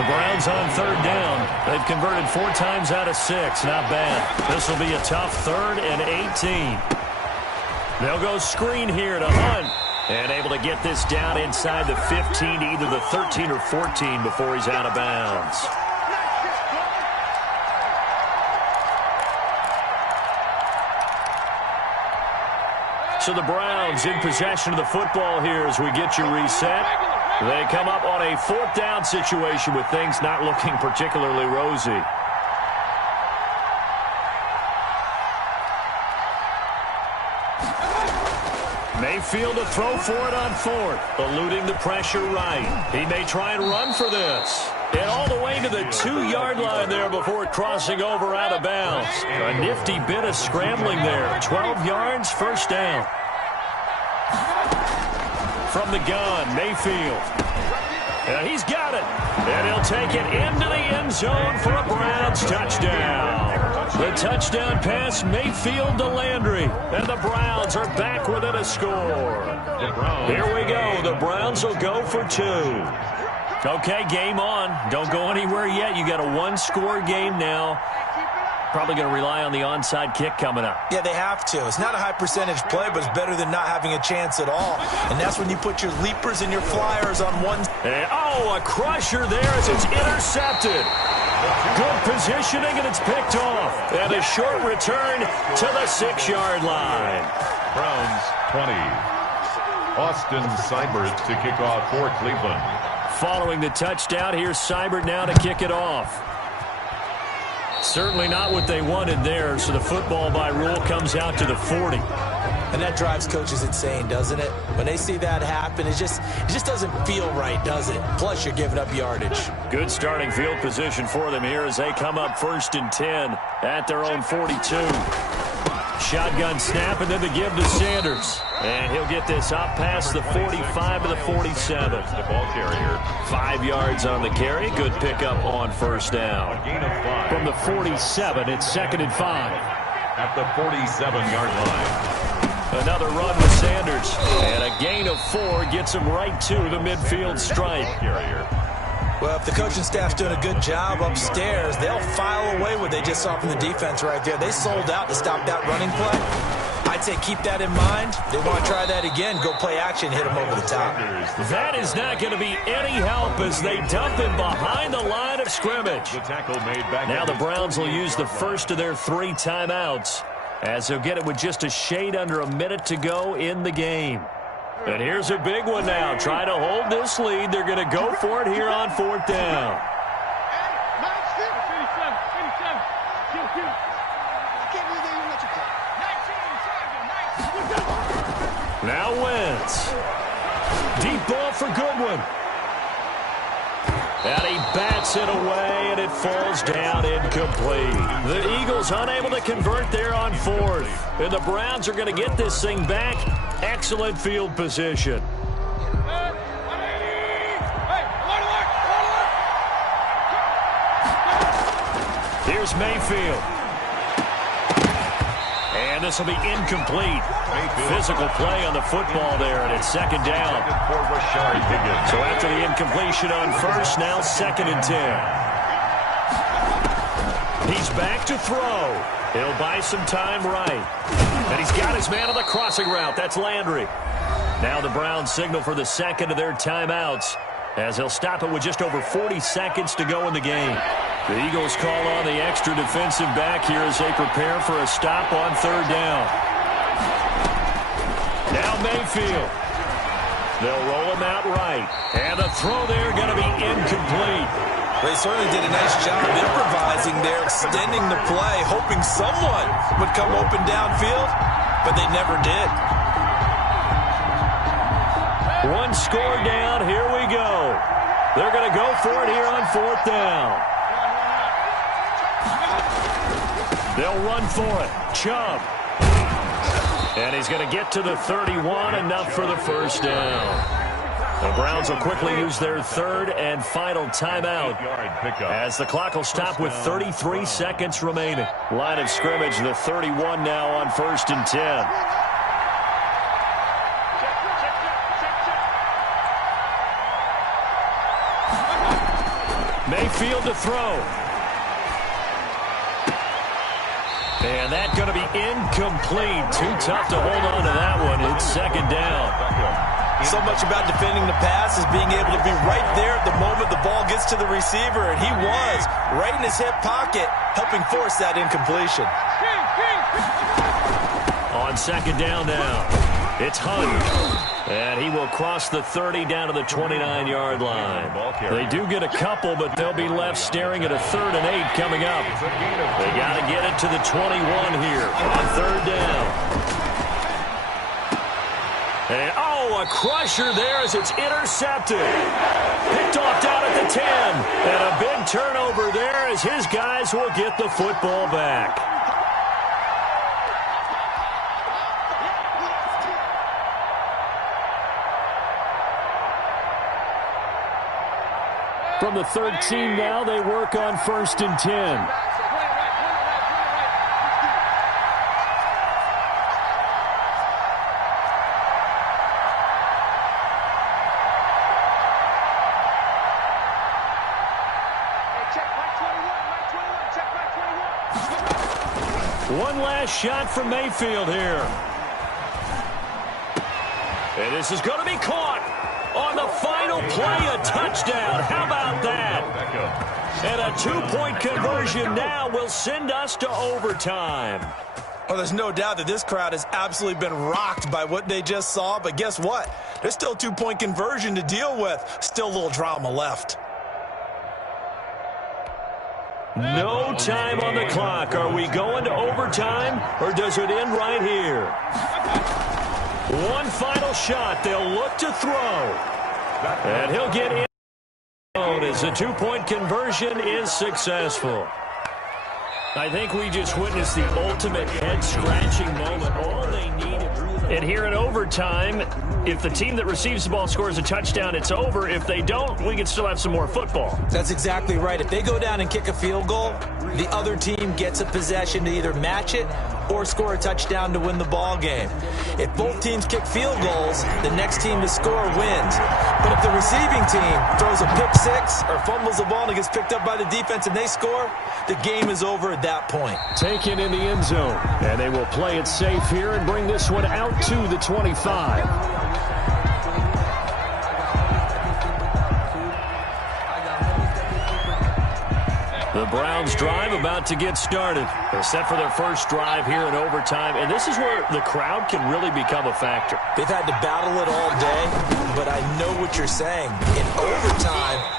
The Browns on 3rd down. They've converted 4 times out of 6. Not bad. This will be a tough 3rd and 18. They'll go screen here to Hunt. And able to get this down inside the 15 to either the 13 or 14 before he's out of bounds. So the Browns in possession of the football here as we get you reset. They come up on a 4th down situation with things not looking particularly rosy. Mayfield to throw for it on 4th. Eluding the pressure right. He may try and run for this. And all the way to the 2-yard line there before crossing over out of bounds. A nifty bit of scrambling there. 12 yards, 1st down. From the gun, Mayfield. And he's got it. And he'll take it into the end zone for a Browns touchdown. The touchdown pass, Mayfield to Landry. And the Browns are back within a score. Here we go. The Browns will go for 2. Okay, game on. Don't go anywhere yet. You got a 1-score game now. Probably going to rely on the onside kick coming up. Yeah, they have to. It's not a high percentage play, but it's better than not having a chance at all. And that's when you put your leapers and your flyers on one. And, a crusher there as it's intercepted. Good positioning, and it's picked off. And a short return to the 6-yard line. Browns 20. Austin Seibert to kick off for Cleveland. Following the touchdown, here's Seibert now to kick it off. Certainly not what they wanted there, so the football by rule comes out to the 40. And that drives coaches insane, doesn't it? When they see that happen, it just doesn't feel right, does it? Plus, you're giving up yardage. Good starting field position for them here as they come up 1st and 10 at their own 42. Shotgun snap, and then the give to Sanders. And he'll get this up past the 45 to the 47. The ball carrier. 5 yards on the carry. Good pickup on 1st down. A gain of 5. From the 47, it's 2nd and 5. At the 47-yard line. Another run with Sanders. And a gain of 4 gets him right to the midfield stripe. Carrier. Well, if the coaching staff's doing a good job upstairs, they'll file away what they just saw from the defense right there. They sold out to stop that running play. I'd say keep that in mind. They want to try that again. Go play action, hit them over the top. That is not going to be any help as they dump him behind the line of scrimmage. The tackle made back. Now the Browns will use the first of their 3 timeouts as they'll get it with just a shade under a minute to go in the game. And here's a big one now. Trying to hold this lead. They're going to go for it here on 4th down. Now Wentz. Deep ball for Goodwin. And he bats it away, and it falls down incomplete. The Eagles unable to convert there on 4th. And the Browns are going to get this thing back. Excellent field position. Here's Mayfield. And this will be incomplete. Physical play on the football there, and it's second down. So after the incompletion on first, now 2nd and 10. He's back to throw. He'll buy some time right. And he's got his man on the crossing route. That's Landry. Now the Browns signal for the second of their timeouts, as they'll stop it with just over 40 seconds to go in the game. The Eagles call on the extra defensive back here as they prepare for a stop on 3rd down. Now Mayfield. They'll roll him out right. And the throw there going to be incomplete. They certainly did a nice job improvising there, extending the play, hoping someone would come open downfield, but they never did. One score down. Here we go. They're going to go for it here on 4th down. They'll run for it. Chubb. And he's going to get to the 31, enough for the first down. The Browns will quickly use their 3rd and final timeout, as the clock will stop with 33 seconds remaining. Line of scrimmage, the 31 now on 1st and 10. Mayfield to throw. And that's going to be incomplete. Too tough to hold on to that one. It's 2nd down. So much about defending the pass is being able to be right there at the moment the ball gets to the receiver, and he was right in his hip pocket, helping force that incompletion. On 2nd down now, it's Hunt. And he will cross the 30 down to the 29-yard line. They do get a couple, but they'll be left staring at a 3rd and 8 coming up. They got to get it to the 21 here on 3rd down. And, a crusher there as it's intercepted. Picked off down at the 10. And a big turnover there as his guys will get the football back. From the 13 now, they work on 1st and 10. One last shot from Mayfield here. And this is going to be caught on the final play, a touchdown. How about that? And a 2-point conversion now will send us to overtime. Well, there's no doubt that this crowd has absolutely been rocked by what they just saw, but guess what? There's still a 2-point conversion to deal with. Still a little drama left. No time on the clock. Are we going to overtime, or does it end right here? One final shot. They'll look to throw. And he'll get in as the 2-point conversion is successful. I think we just witnessed the ultimate head-scratching moment. All they needed. And here in overtime, if the team that receives the ball scores a touchdown, it's over. If they don't, we can still have some more football. That's exactly right. If they go down and kick a field goal, the other team gets a possession to either match it or score a touchdown to win the ball game. If both teams kick field goals, the next team to score wins. But if the receiving team throws a pick six or fumbles the ball and it gets picked up by the defense and they score, the game is over at that point. Taken in the end zone, and they will play it safe here and bring this one out to the 25. The Browns drive about to get started. They're set for their first drive here in overtime, and this is where the crowd can really become a factor. They've had to battle it all day, but I know what you're saying. In overtime,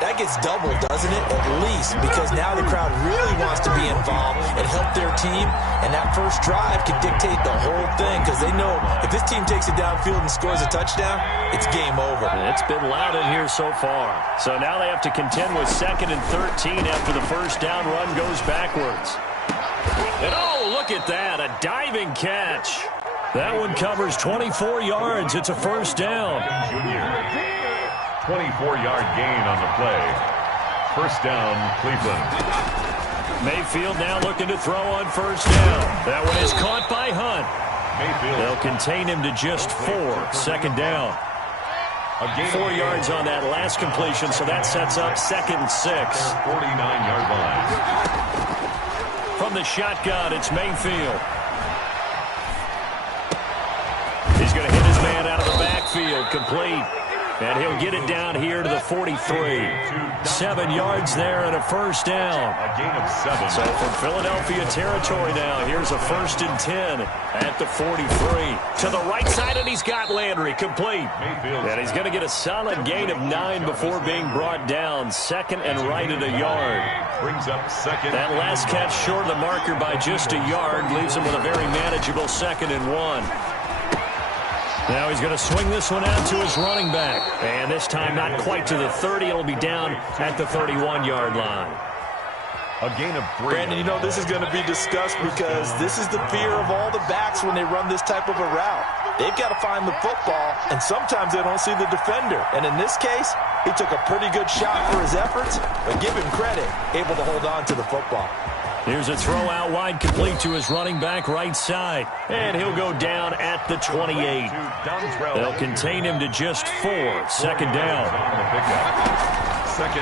that gets doubled, doesn't it? At least, because now the crowd really wants to be involved and help their team, and that first drive can dictate the whole thing, because they know if this team takes it downfield and scores a touchdown, it's game over. And it's been loud in here so far. So now they have to contend with 2nd and 13 after the first down run goes backwards. And look at that, a diving catch. That one covers 24 yards. It's a first down. 24-yard gain on the play. First down, Cleveland. Mayfield now looking to throw on first down. That one is caught by Hunt. They'll contain him to just 4. Second down. 4 yards on that last completion, so that sets up 2nd and 6. 49-yard line. From the shotgun, it's Mayfield. He's going to hit his man out of the backfield, complete. And he'll get it down here to the 43. 7 yards there and a first down. A gain of 7. So from Philadelphia territory now, here's a 1st and 10 at the 43. To the right side, and he's got Landry, complete. And he's going to get a solid gain of 9 before being brought down. 2nd and right at a yard. Brings up 2nd. That last catch short of the marker by just a yard leaves him with a very manageable 2nd and 1. Now he's going to swing this one out to his running back. And this time not quite to the 30. It'll be down at the 31-yard line. A gain of 3. Brandon, you know this is going to be discussed because this is the fear of all the backs when they run this type of a route. They've got to find the football, and sometimes they don't see the defender. And in this case, he took a pretty good shot for his efforts, but give him credit, able to hold on to the football. Here's a throw out wide, complete to his running back right side. And he'll go down at the 28. They'll contain him to just 4. Second down.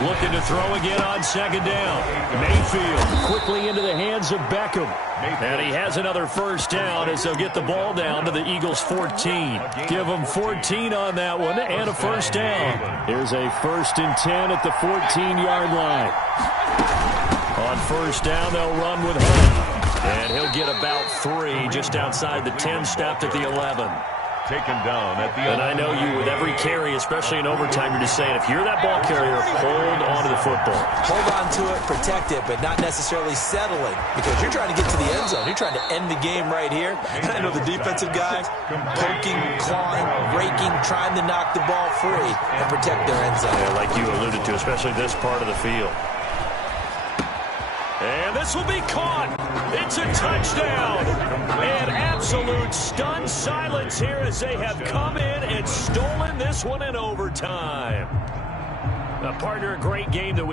Looking to throw again on second down. Mayfield quickly into the hands of Beckham. And he has another first down as they'll get the ball down to the Eagles' 14. Give them 14 on that one and a first down. Here's a 1st and 10 at the 14-yard line. On first down, they'll run with Hunt. And he'll get about 3 just outside the 10, stopped at the 11. Taken down at the 11. And I know you, with every carry, especially in overtime, you're just saying, if you're that ball carrier, hold on to the football. Hold on to it, protect it, but not necessarily settling, because you're trying to get to the end zone. You're trying to end the game right here. And I know the defensive guys poking, clawing, raking, trying to knock the ball free and protect their end zone. Yeah, like you alluded to, especially this part of the field. And this will be caught. It's a touchdown. And absolute stunned silence here as they have come in and stolen this one in overtime. Partner, a great game that we